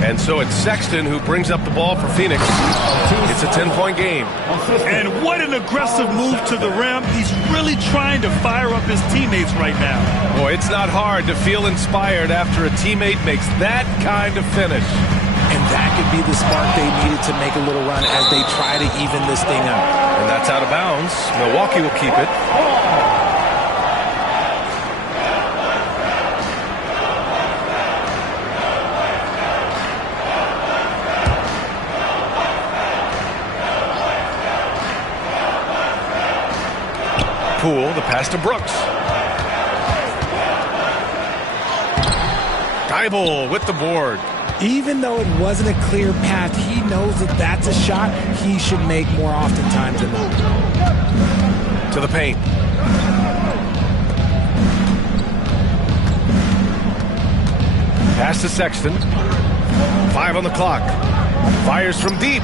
And so it's Sexton who brings up the ball for Phoenix. It's a 10-point game. And what an aggressive move to the rim. He's really trying to fire up his teammates right now. Boy, it's not hard to feel inspired after a teammate makes that kind of finish. And that could be the spark they needed to make a little run as they try to even this thing up. And that's out of bounds. Milwaukee will keep it. Poole, the pass to Brooks. Thibault with the board. Even though it wasn't a clear path, he knows that that's a shot he should make more oftentimes than not. To the paint. Pass to Sexton. 5 on the clock. Fires from deep.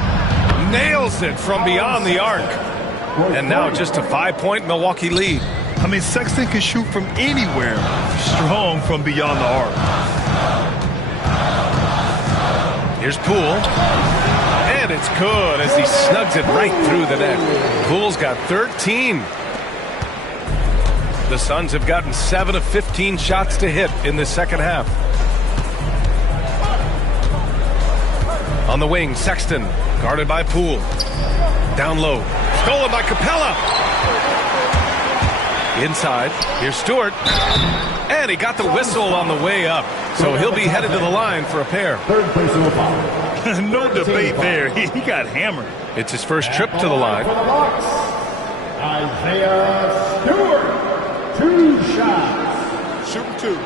Nails it from beyond the arc. And now just a 5-point Milwaukee lead. I mean, Sexton can shoot from anywhere. Strong from beyond the arc. Here's Poole. And it's good as he snugs it right through the net. Poole's got 13. The Suns have gotten 7 of 15 shots to hit in the second half. On the wing, Sexton, guarded by Poole. Down low, stolen by Capella. Inside, here's Stewart. And he got the whistle on the way up. So he'll be headed to the line for a pair. Third personal foul. No debate there. He got hammered. It's his first trip to the line. For the Bucks, Isaiah Stewart. 2 shots. Shooting 2.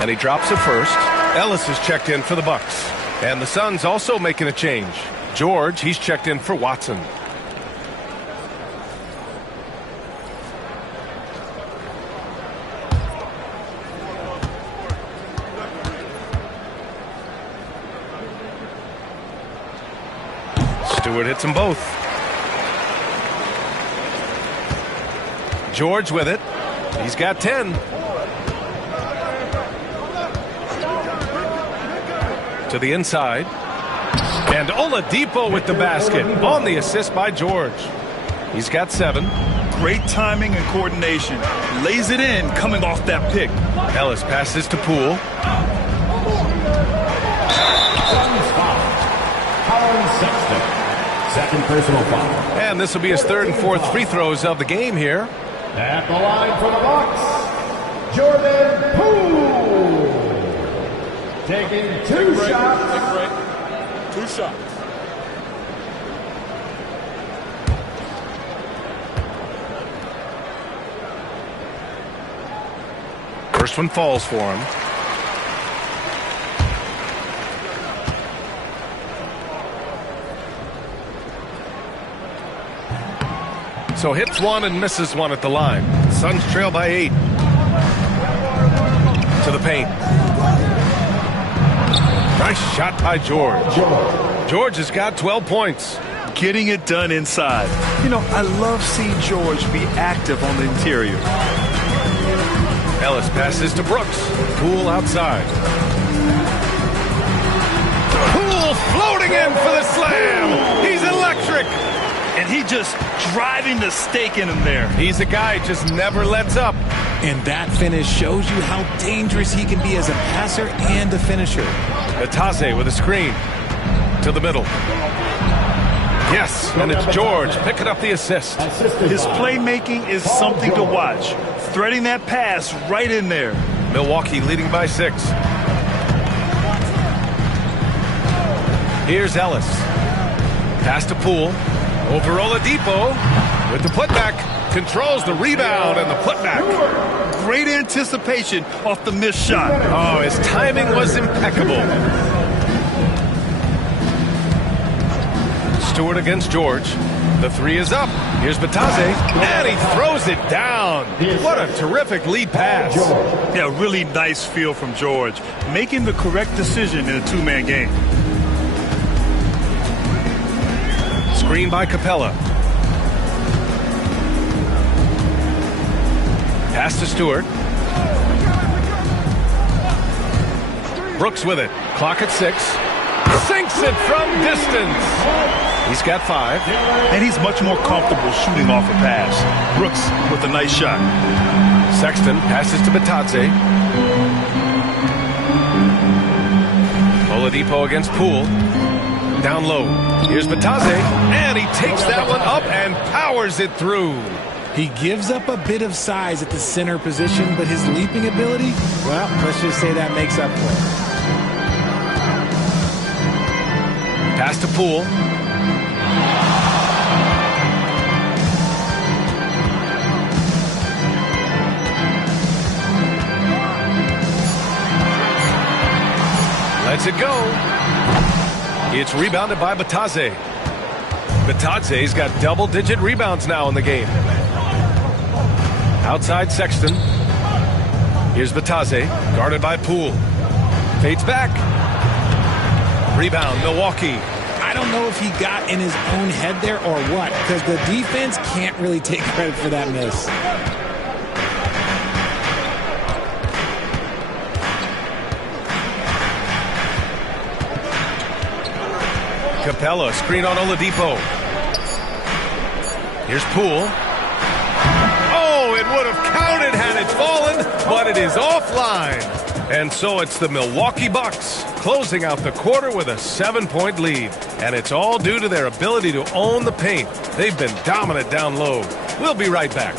And he drops it first. Ellis is checked in for the Bucks. And the Suns also making a change. George, he's checked in for Watson. Stewart hits them both. George with it. He's got 10. To the inside. And Oladipo with the basket on the assist by George. He's got 7. Great timing and coordination. Lays it in coming off that pick. Ellis passes to Poole. Sexton. Second personal foul. And this will be his 3rd and 4th free throws of the game here. At the line for the Bucks, Jordan Poole. Taking 2 shots. 2 shots. First one falls for him. So hits 1 and misses 1 at the line. Suns trail by 8. To the paint. Nice shot by George. George has got 12 points. Getting it done inside. You know, I love seeing George be active on the interior. Ellis passes to Brooks. Poole outside. Poole floating in for the slam. He's electric. And he just driving the stake in him there. He's a guy who just never lets up. And that finish shows you how dangerous he can be as a passer and a finisher. Bataze with a screen. To the middle. Yes, and it's George picking up the assist. His playmaking is something to watch. Threading that pass right in there. Milwaukee leading by 6. Here's Ellis. Pass to Poole. Over Oladipo with the putback. Controls the rebound and the putback. Great anticipation off the missed shot. Oh, his timing was impeccable. Stewart against George. The 3 is up. Here's Bataze. And he throws it down. What a terrific lead pass. Yeah, really nice feel from George. Making the correct decision in a 2-man game. Screen by Capella. Pass to Stewart. Brooks with it. Clock at 6. Sinks it from distance. He's got 5. And he's much more comfortable shooting off a pass. Brooks with a nice shot. Sexton passes to Bataze. Oladipo against Poole. Down low. Here's Bataze. And he takes that one up and powers it through. He gives up a bit of size at the center position, but his leaping ability, well, let's just say that makes up for it. Pass to Poole. Lets it go. It's rebounded by Bataze. Bataze's got double-digit rebounds now in the game. Outside Sexton. Here's Bataze, guarded by Poole. Fades back. Rebound, Milwaukee. I don't know if he got in his own head there or what, because the defense can't really take credit for that miss. Capella, screen on Oladipo. Here's Poole. Oh, it would have counted had it fallen, but it is offline. And so it's the Milwaukee Bucks closing out the quarter with a 7-point lead. And it's all due to their ability to own the paint. They've been dominant down low. We'll be right back.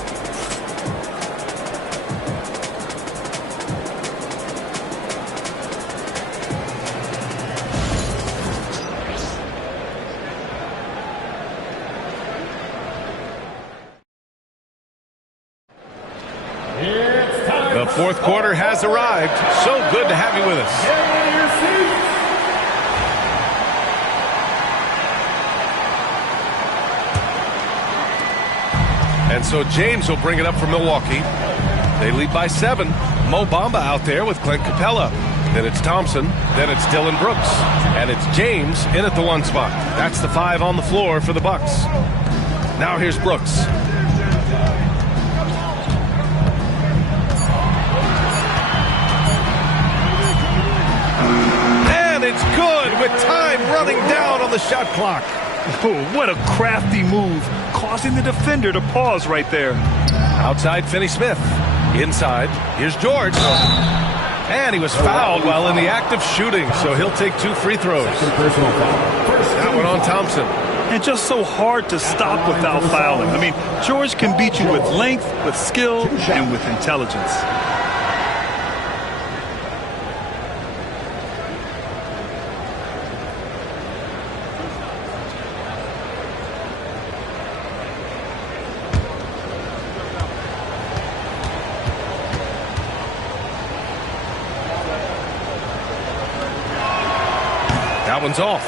The fourth quarter has arrived. So good to have you with us. And so James will bring it up for Milwaukee. They lead by 7. Mo Bamba out there with Clint Capella. Then it's Thompson. Then it's Dillon Brooks. And it's James in at the 1 spot. That's the 5 on the floor for the Bucks. Now here's Brooks. It's good with time running down on the shot clock. Oh, what a crafty move, causing the defender to pause right there. Outside, Finney-Smith. Inside, here's George. And he was fouled while in the act of shooting, so he'll take 2 free throws. That one on Thompson. And just so hard to stop without fouling. I mean, George can beat you with length, with skill, and with intelligence. That one's off.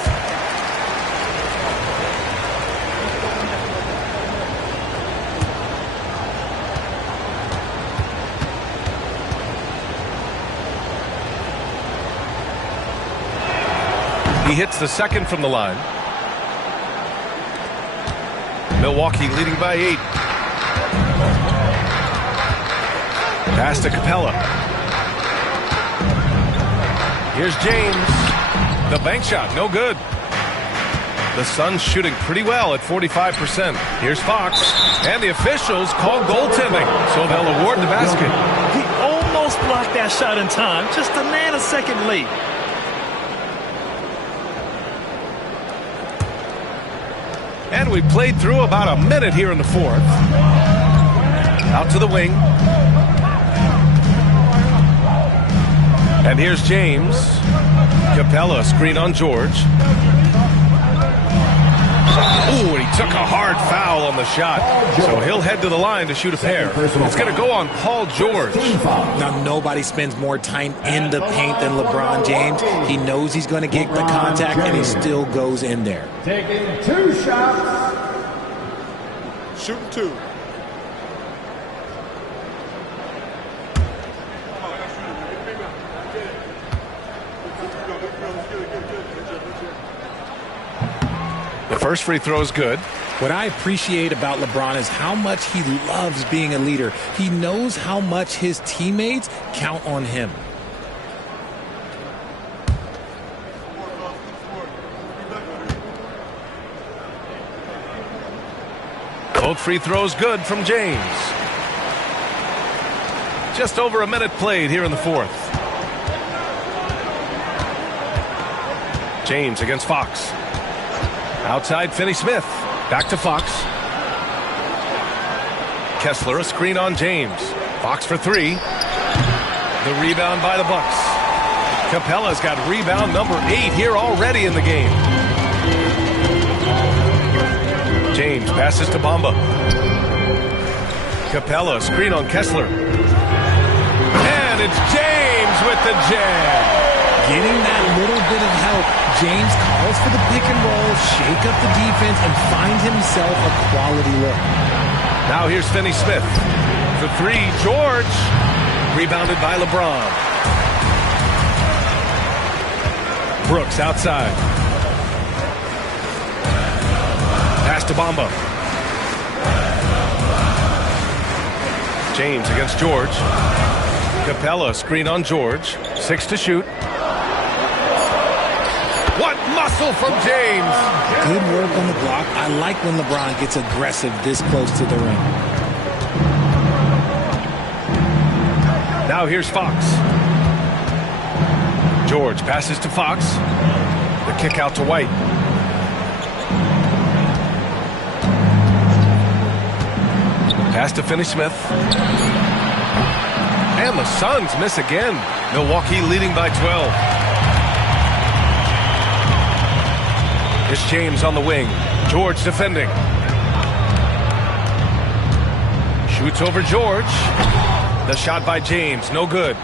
He hits the second from the line. Milwaukee leading by 8. Pass to Capella. Here's James. The bank shot, no good. The Suns shooting pretty well at 45%. Here's Fox. And the officials call goaltending, so they'll award the basket. He almost blocked that shot in time, just a nanosecond late. And we played through about a minute here in the fourth. Out to the wing. And here's James. Capella, screen on George. Ooh, and he took a hard foul on the shot. So he'll head to the line to shoot a pair. It's going to go on Paul George. Now, nobody spends more time in the paint than LeBron James. He knows he's going to get the contact, and he still goes in there. Taking 2 shots. Shooting 2. The first free throw is good. What I appreciate about LeBron is how much he loves being a leader. He knows how much his teammates count on him. Both free throws good from James. Just over a minute played here in the fourth. James against Fox. Outside, Finney-Smith. Back to Fox. Kessler, a screen on James. Fox for 3. The rebound by the Bucks. Capella's got rebound number 8 here already in the game. James passes to Bamba. Capella, screen on Kessler. And it's James with the jam. Getting that little bit of help, James calls for the pick and roll, shake up the defense, and find himself a quality look. Now here's Finney-Smith. For 3, George. Rebounded by LeBron. Brooks outside. to Bamba. James against George. Capella screen on George. 6 to shoot. What muscle from James! Good work on the block. I like when LeBron gets aggressive this close to the rim. Now here's Fox. George passes to Fox. The kick out to White. Pass to Finney-Smith. And the Suns miss again. Milwaukee leading by 12. It's James on the wing. George defending. Shoots over George. The shot by James, no good.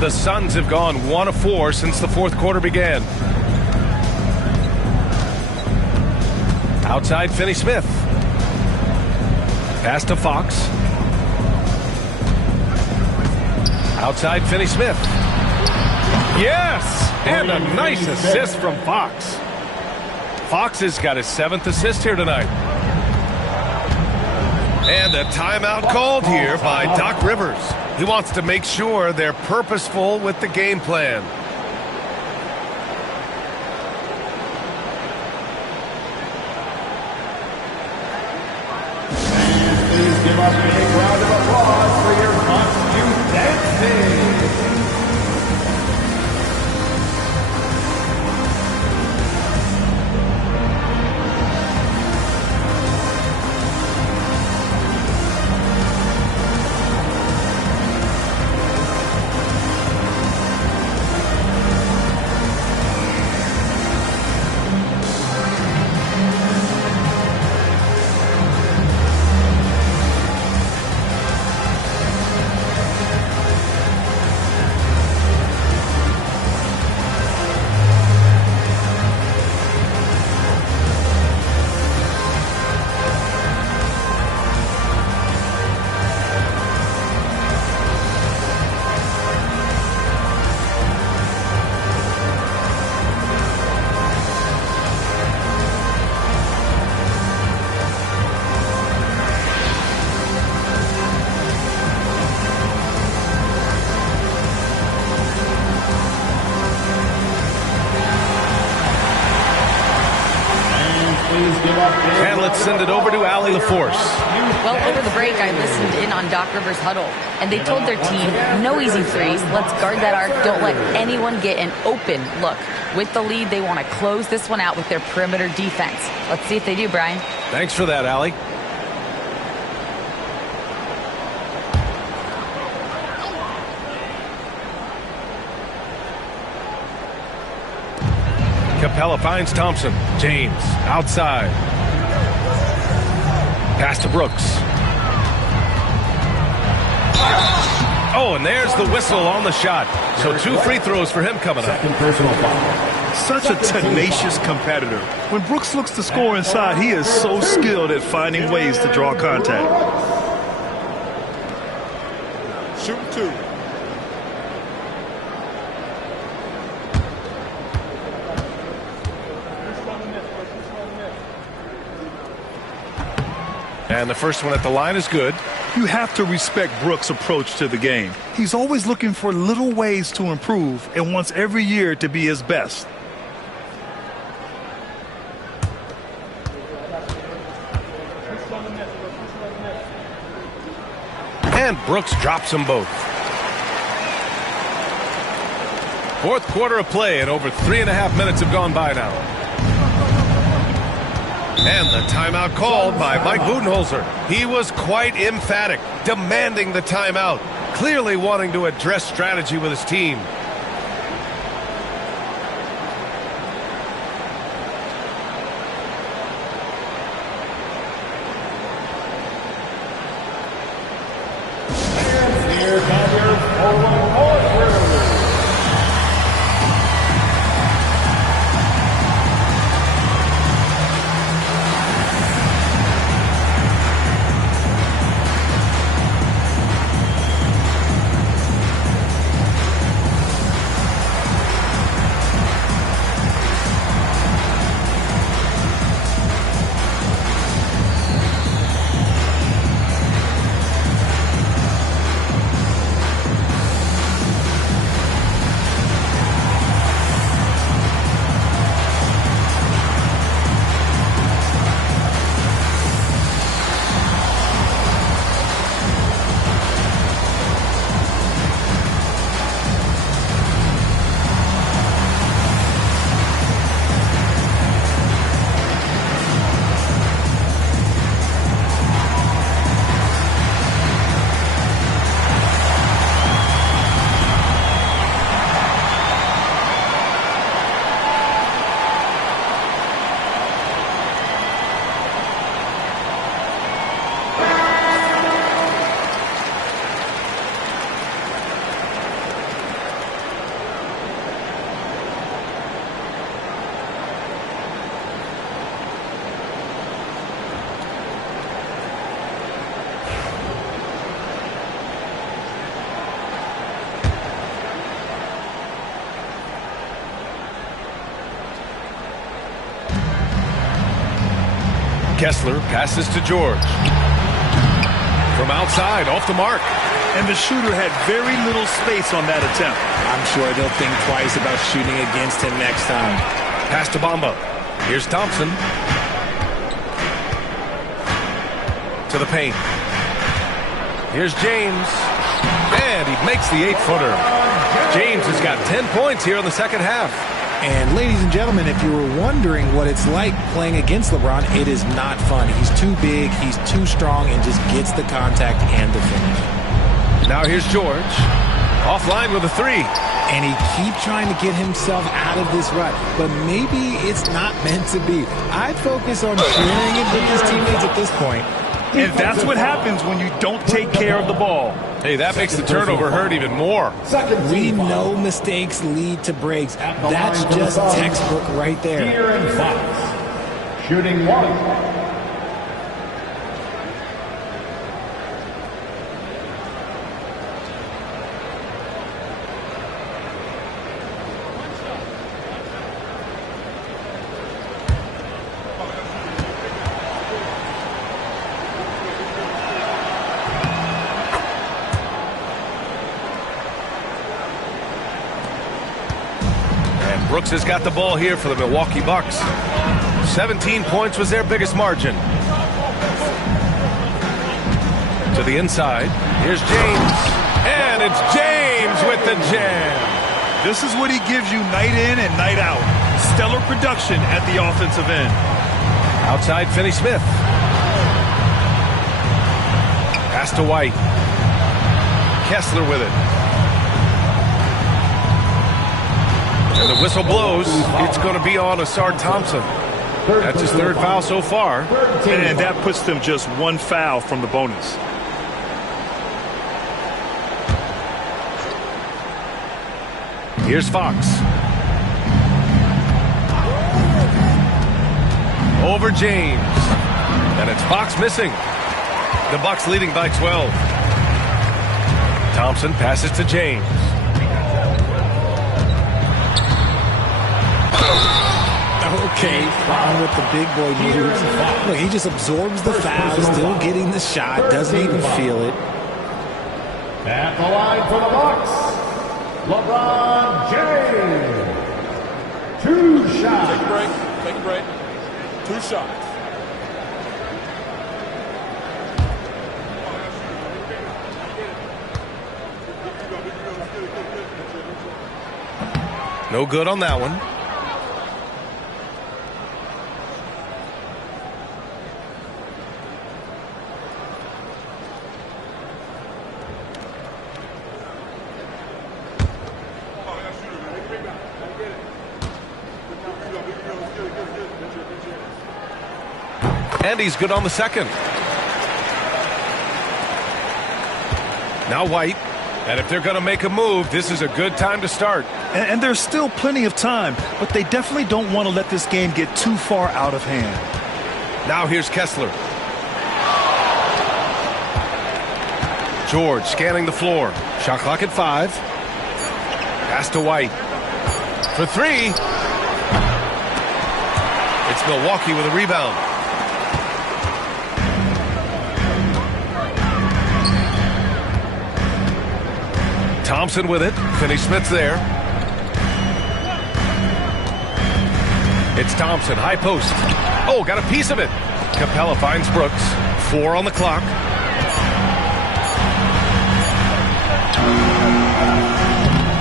The Suns have gone 1 of 4 since the fourth quarter began. Outside Finney-Smith. Pass to Fox. Outside Finney-Smith. Yes! And a nice assist from Fox. Fox has got his 7th assist here tonight. And a timeout called here by Doc Rivers. He wants to make sure they're purposeful with the game plan. Please give us a big round of applause for your must-do dancing. And let's send it over to Allie LaForce. Well, over the break, I listened in on Doc Rivers' huddle, and they told their team, no easy threes. Let's guard that arc. Don't let anyone get an open look. With the lead, they want to close this one out with their perimeter defense. Let's see if they do, Brian. Thanks for that, Allie. Capella finds Thompson. James outside. Pass to Brooks. Oh, and there's the whistle on the shot. So 2 free throws for him coming up. Such a tenacious competitor. When Brooks looks to score inside, he is so skilled at finding ways to draw contact. Shoot 2. And the first one at the line is good. You have to respect Brooks' approach to the game. He's always looking for little ways to improve and wants every year to be his best. And Brooks drops them both. Fourth quarter of play, and over 3.5 minutes have gone by now. And the timeout called by Mike Budenholzer. He was quite emphatic, demanding the timeout, clearly wanting to address strategy with his team. Here comes your forward court. Kessler passes to George. From outside, off the mark. And the shooter had very little space on that attempt. I'm sure they'll think twice about shooting against him next time. Pass to Bamba. Here's Thompson. To the paint. Here's James. And he makes the 8-footer. James has got 10 points here in the second half. And ladies and gentlemen, if you were wondering what it's like playing against LeBron, it is not fun. He's too big, he's too strong, and just gets the contact and the finish. Now here's George. Offline with a 3. And he keeps trying to get himself out of this rut, but maybe it's not meant to be. I'd focus on sharing it with his teammates at this point. And that's what happens when you don't take care of the ball. Hey, that makes the turnover hurt even more. We know mistakes lead to breaks. That's just textbook right there. De'Aaron Fox, shooting 1. Brooks has got the ball here for the Milwaukee Bucks. 17 points was their biggest margin. To the inside. Here's James. And it's James with the jam. This is what he gives you night in and night out. Stellar production at the offensive end. Outside, Finney Smith. Pass to White. Kessler with it. And the whistle blows. It's going to be on Asar Thompson. That's his 3rd foul so far. And that puts them just 1 foul from the bonus. Here's Fox. Over James. And it's Fox missing. The Bucks leading by 12. Thompson passes to James. Okay, fine with the big boy moves. Look, he just absorbs the foul, still getting the shot, doesn't even feel it. At the line for the Bucks, LeBron James. 2 shots. Take a break. Take a break. 2 shots. No good on that one. And he's good on the second. Now White. And if they're going to make a move, this is a good time to start. And there's still plenty of time, but they definitely don't want to let this game get too far out of hand. Now here's Kessler. George scanning the floor. Shot clock at 5. Pass to White. For 3. It's Milwaukee with a rebound. Thompson with it. Finney Smith's there. It's Thompson, high post. Oh, got a piece of it. Capella finds Brooks. 4 on the clock.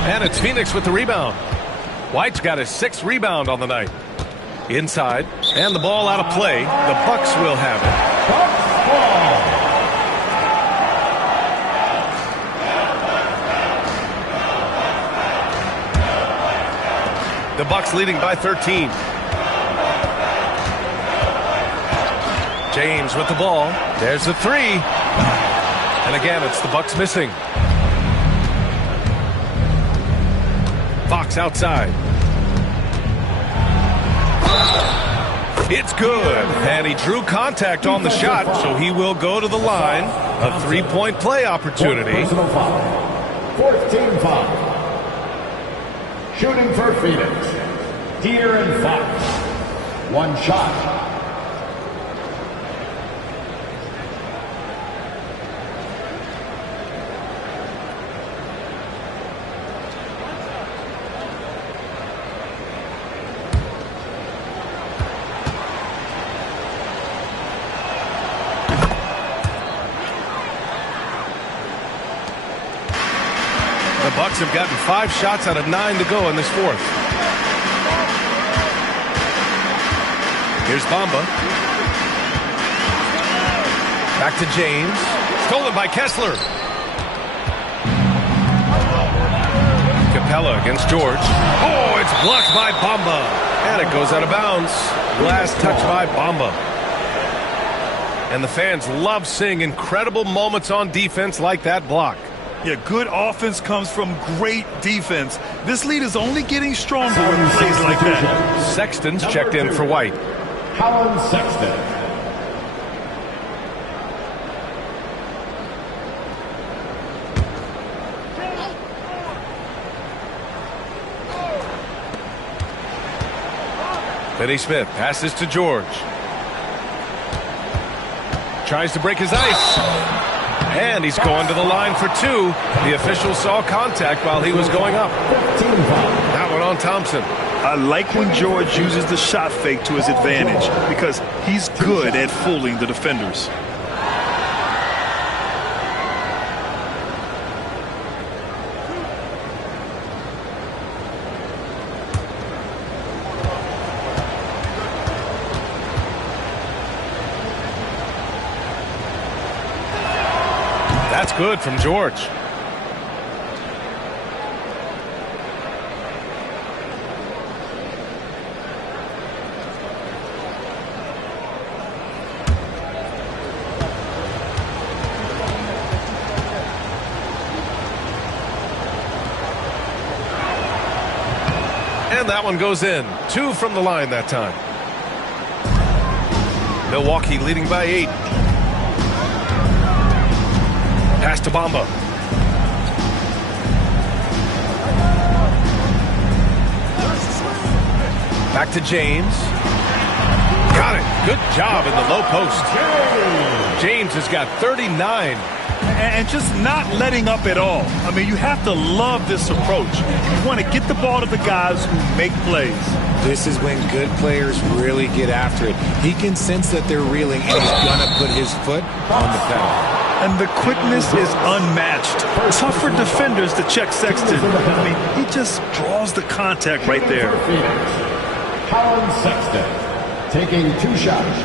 And it's Phoenix with the rebound. White's got his 6th rebound on the night. Inside, and the ball out of play. The Bucks will have it. Bucks ball. The Bucks leading by 13. James with the ball. There's the 3. And again, it's the Bucks missing. Fox outside. It's good. And he drew contact on the shot, so he will go to the line. A 3-point play opportunity. Personal foul. 4th team foul. Shooting for Phoenix, De'Aaron Fox. 1 shot. have gotten 5 shots out of 9 to go in this fourth. Here's Bamba. Back to James. Stolen by Kessler. Capella against George. Oh, it's blocked by Bamba. And it goes out of bounds. Last touch by Bamba. And the fans love seeing incredible moments on defense like that block. Yeah, good offense comes from great defense. This lead is only getting stronger with plays like that. Sexton's checked in for White. Colin Sexton. Finney Smith passes to George. Tries to break his ice. And he's going to the line for 2. The official saw contact while he was going up. That one on Thompson. I like when George uses the shot fake to his advantage because he's good at fooling the defenders. That's good from George. And that one goes in. 2 from the line that time. Milwaukee leading by 8. Pass to Bamba. Back to James. Got it. Good job in the low post. James has got 39. And just not letting up at all. I mean, you have to love this approach. You want to get the ball to the guys who make plays. This is when good players really get after it. He can sense that they're reeling, and he's going to put his foot on the pedal. And the quickness is unmatched. Tough for defenders to check Sexton. I mean, he just draws the contact right there. Colin Sexton taking 2 shots.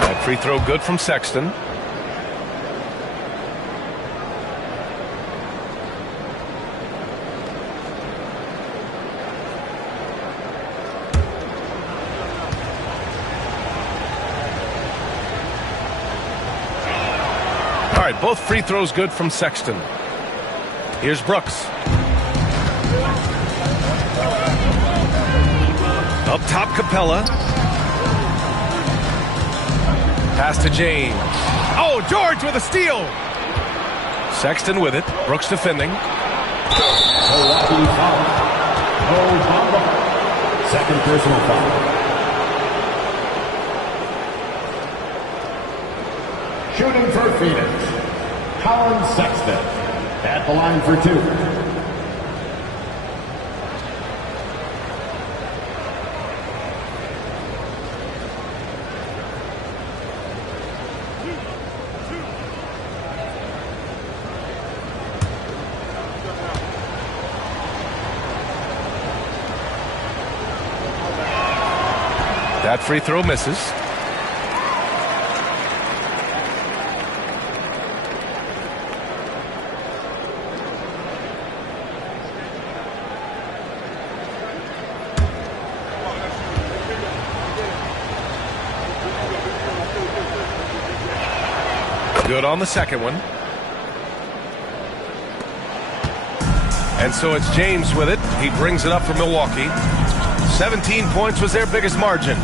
That free throw good from Sexton. All right, both free throws good from Sexton. Here's Brooks. Up top, Capella. Pass to James. Oh, George with a steal. Sexton with it. Brooks defending. Milwaukee foul. Oh, Bamba. Second personal foul. Shooting for Phoenix, Colin Sexton at the line for 2. That free throw misses. Good on the second one. And so it's James with it. He brings it up for Milwaukee. 17 points was their biggest margin.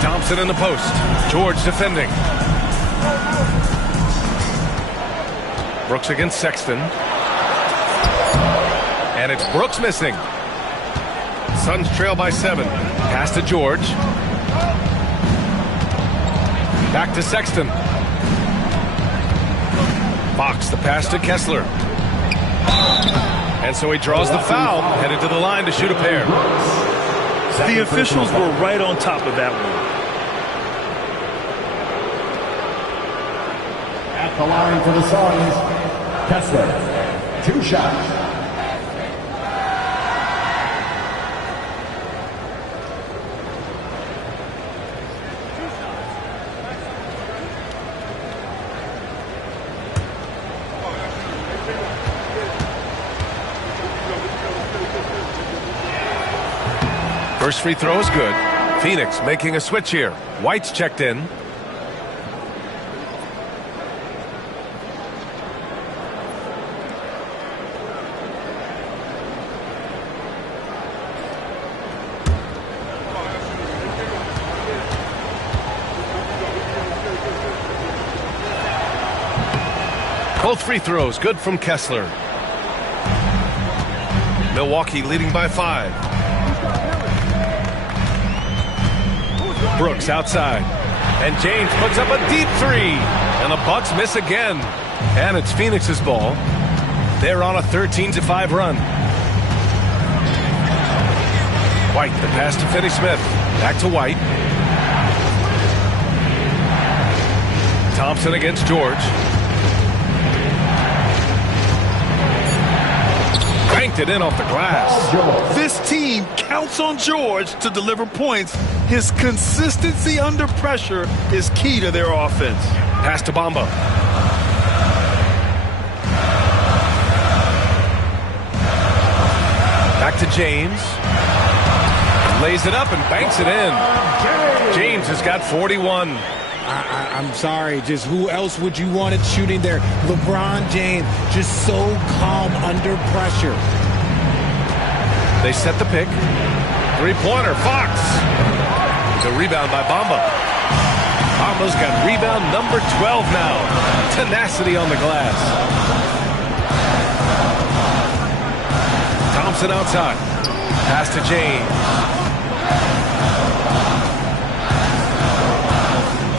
Thompson in the post. George defending. Brooks against Sexton. And it's Brooks missing. Suns trail by 7. Pass to George. Back to Sexton. Fox, the pass to Kessler. And so he draws the foul, headed to the line to shoot a pair. The officials were right on top of that one. At the line for the Suns, Kessler, 2 shots. First free throw is good. Phoenix making a switch here. White's checked in. Both free throws good from Kessler. Milwaukee leading by 5. Brooks outside. And James puts up a deep 3. And the Bucks miss again. And it's Phoenix's ball. They're on a 13-5 run. White, the pass to Finney Smith. Back to White. Thompson against George. Banked it in off the glass. This team counts on George to deliver points. His consistency under pressure is key to their offense. Pass to Bamba. Back to James. Lays it up and banks it in. James has got 41. I'm sorry, just who else would you want it shooting there? LeBron James, just so calm under pressure. They set the pick. Three-pointer, Fox. The rebound by Bamba. Bamba's got rebound number 12 now. Tenacity on the glass. Thompson outside. Pass to James.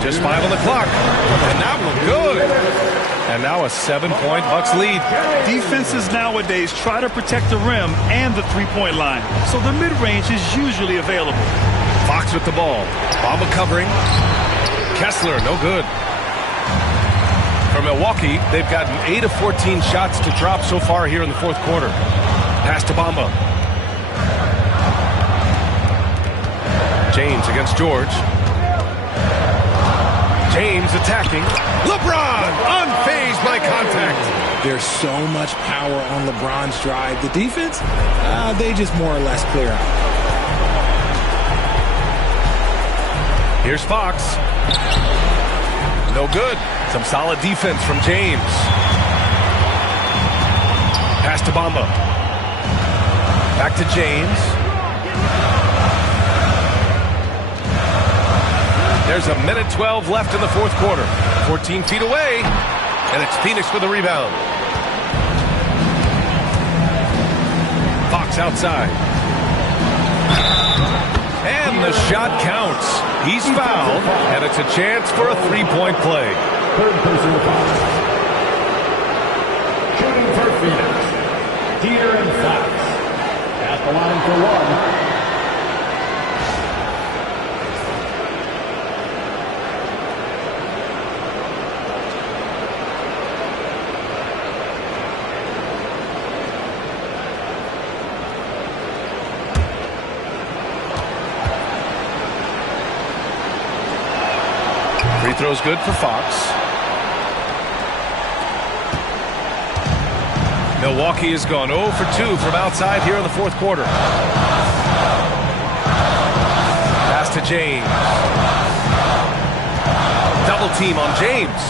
Just 5 on the clock. And that one good. And now a 7-point Bucks lead. Defenses nowadays try to protect the rim and the three-point line, so the mid-range is usually available. Fox with the ball. Bamba covering. Kessler, no good. For Milwaukee, they've gotten 8 of 14 shots to drop so far here in the fourth quarter. Pass to Bamba. James against George. James attacking. LeBron unfazed by contact. There's so much power on LeBron's drive. The defense, they just more or less clear out. Here's Fox. No good. Some solid defense from James. Pass to Bamba. Back to James. There's a minute 12 left in the fourth quarter. 14 feet away, and it's Phoenix with the rebound. Fox outside. And the shot counts. He's fouled, and it's a chance for a three-point play. Third personal foul. Shooting for Phoenix, De'Aaron Fox. At the line for 1. Free throw's good for Fox. Milwaukee has gone 0 for 2 from outside here in the fourth quarter. Pass to James. Double team on James.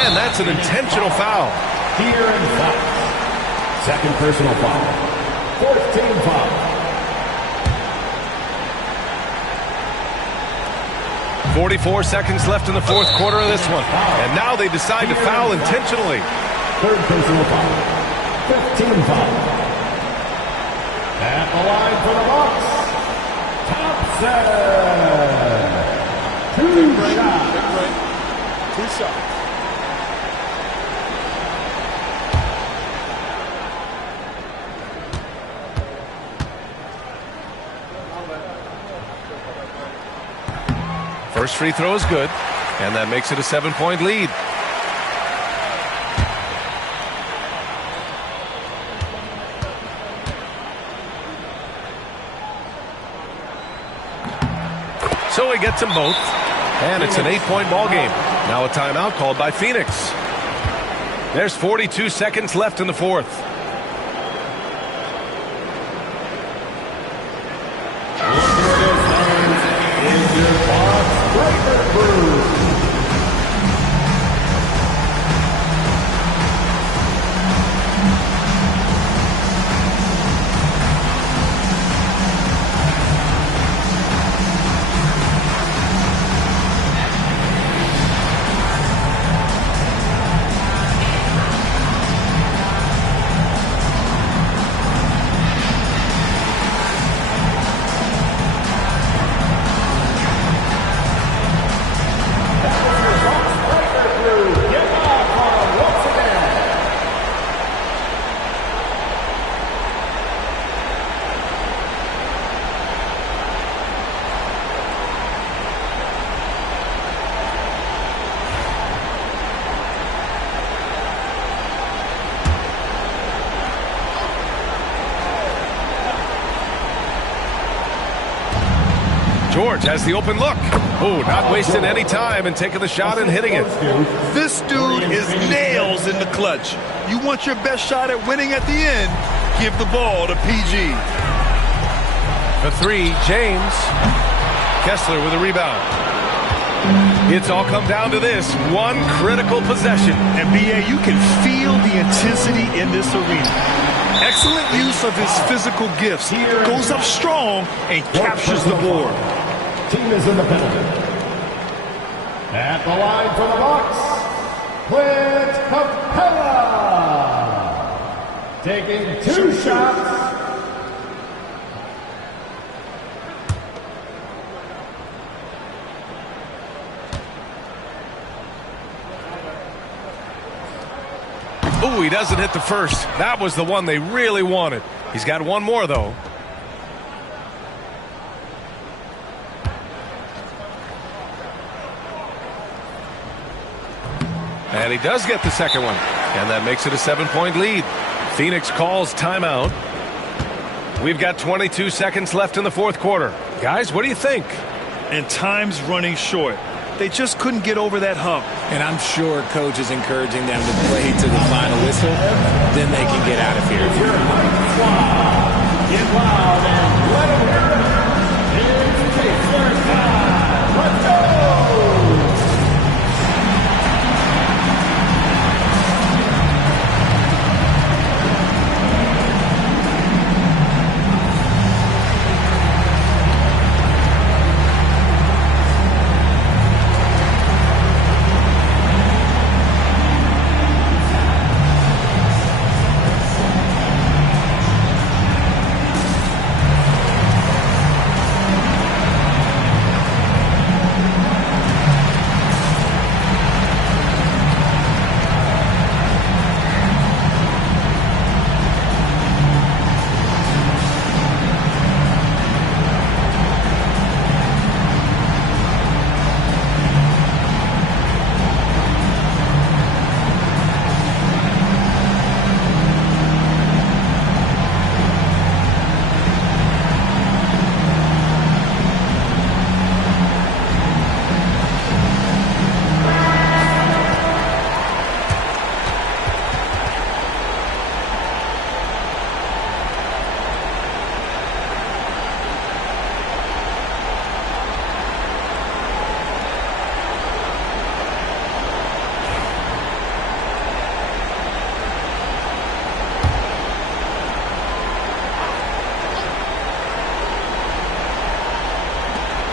And that's an intentional foul. De'Aaron Fox. Second personal foul. Fourth team foul. 44 seconds left in the fourth quarter of this one. And now they decide to foul intentionally. Third personal foul. 15 foul. At the line for the Bucks, Thompson. 2 shots. 2 shots. First free throw is good, and that makes it a 7-point lead. So he gets them both, and it's an 8-point ball game. Now a timeout called by Phoenix. There's 42 seconds left in the fourth. George has the open look. Oh, not wasting any time and taking the shot and hitting it. This dude is nails in the clutch. You want your best shot at winning at the end, give the ball to PG. The three, James. Kessler with a rebound. It's all come down to this one critical possession. And BA, you can feel the intensity in this arena. Excellent use of his physical gifts. Goes up strong and captures the board. Team is in the penalty. At the line for the Bucks, Clint Capella. Taking two shots. Ooh, he doesn't hit the first. That was the one they really wanted. He's got one more, though. And he does get the second one. And that makes it a 7-point lead. Phoenix calls timeout. We've got 22 seconds left in the fourth quarter. Guys, what do you think? And time's running short. They just couldn't get over that hump. And I'm sure coach is encouraging them to play to the final whistle. Then they can get out of here. Get loud and let them hear it. It's Kessler time. Let's go!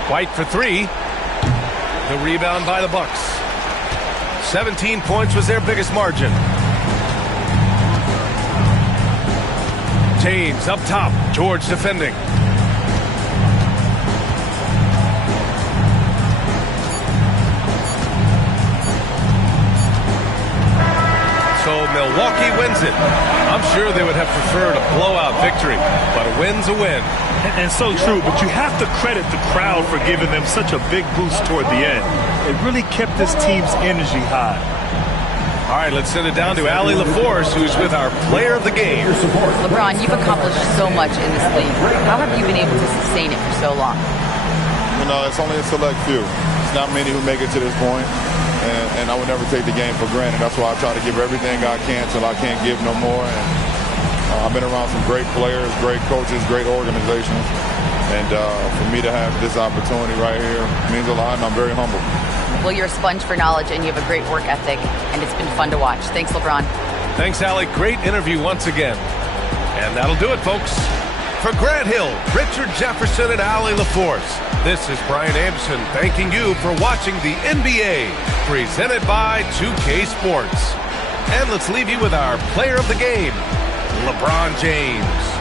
White for three. The rebound by the Bucks. 17 points was their biggest margin. James up top. George defending. So Milwaukee wins it. I'm sure they would have preferred a blowout victory, but a win's a win. And so true, but you have to credit the crowd for giving them such a big boost toward the end. It really kept this team's energy high. All right, let's send it down to Allie LaForce, who's with our player of the game. LeBron, you've accomplished so much in this league. How have you been able to sustain it for so long? You know, it's only a select few. It's not many who make it to this point, and I would never take the game for granted. That's why I try to give everything I can till I can't give no more. And I've been around some great players, great coaches, great organizations, and for me to have this opportunity right here means a lot, and I'm very humble. Well, you're a sponge for knowledge, and you have a great work ethic, and it's been fun to watch. Thanks, LeBron. Thanks, Allie. Great interview once again. And that'll do it, folks. For Grant Hill, Richard Jefferson, and Allie LaForce, this is Brian Anderson thanking you for watching the NBA, presented by 2K Sports. And let's leave you with our player of the game, LeBron James.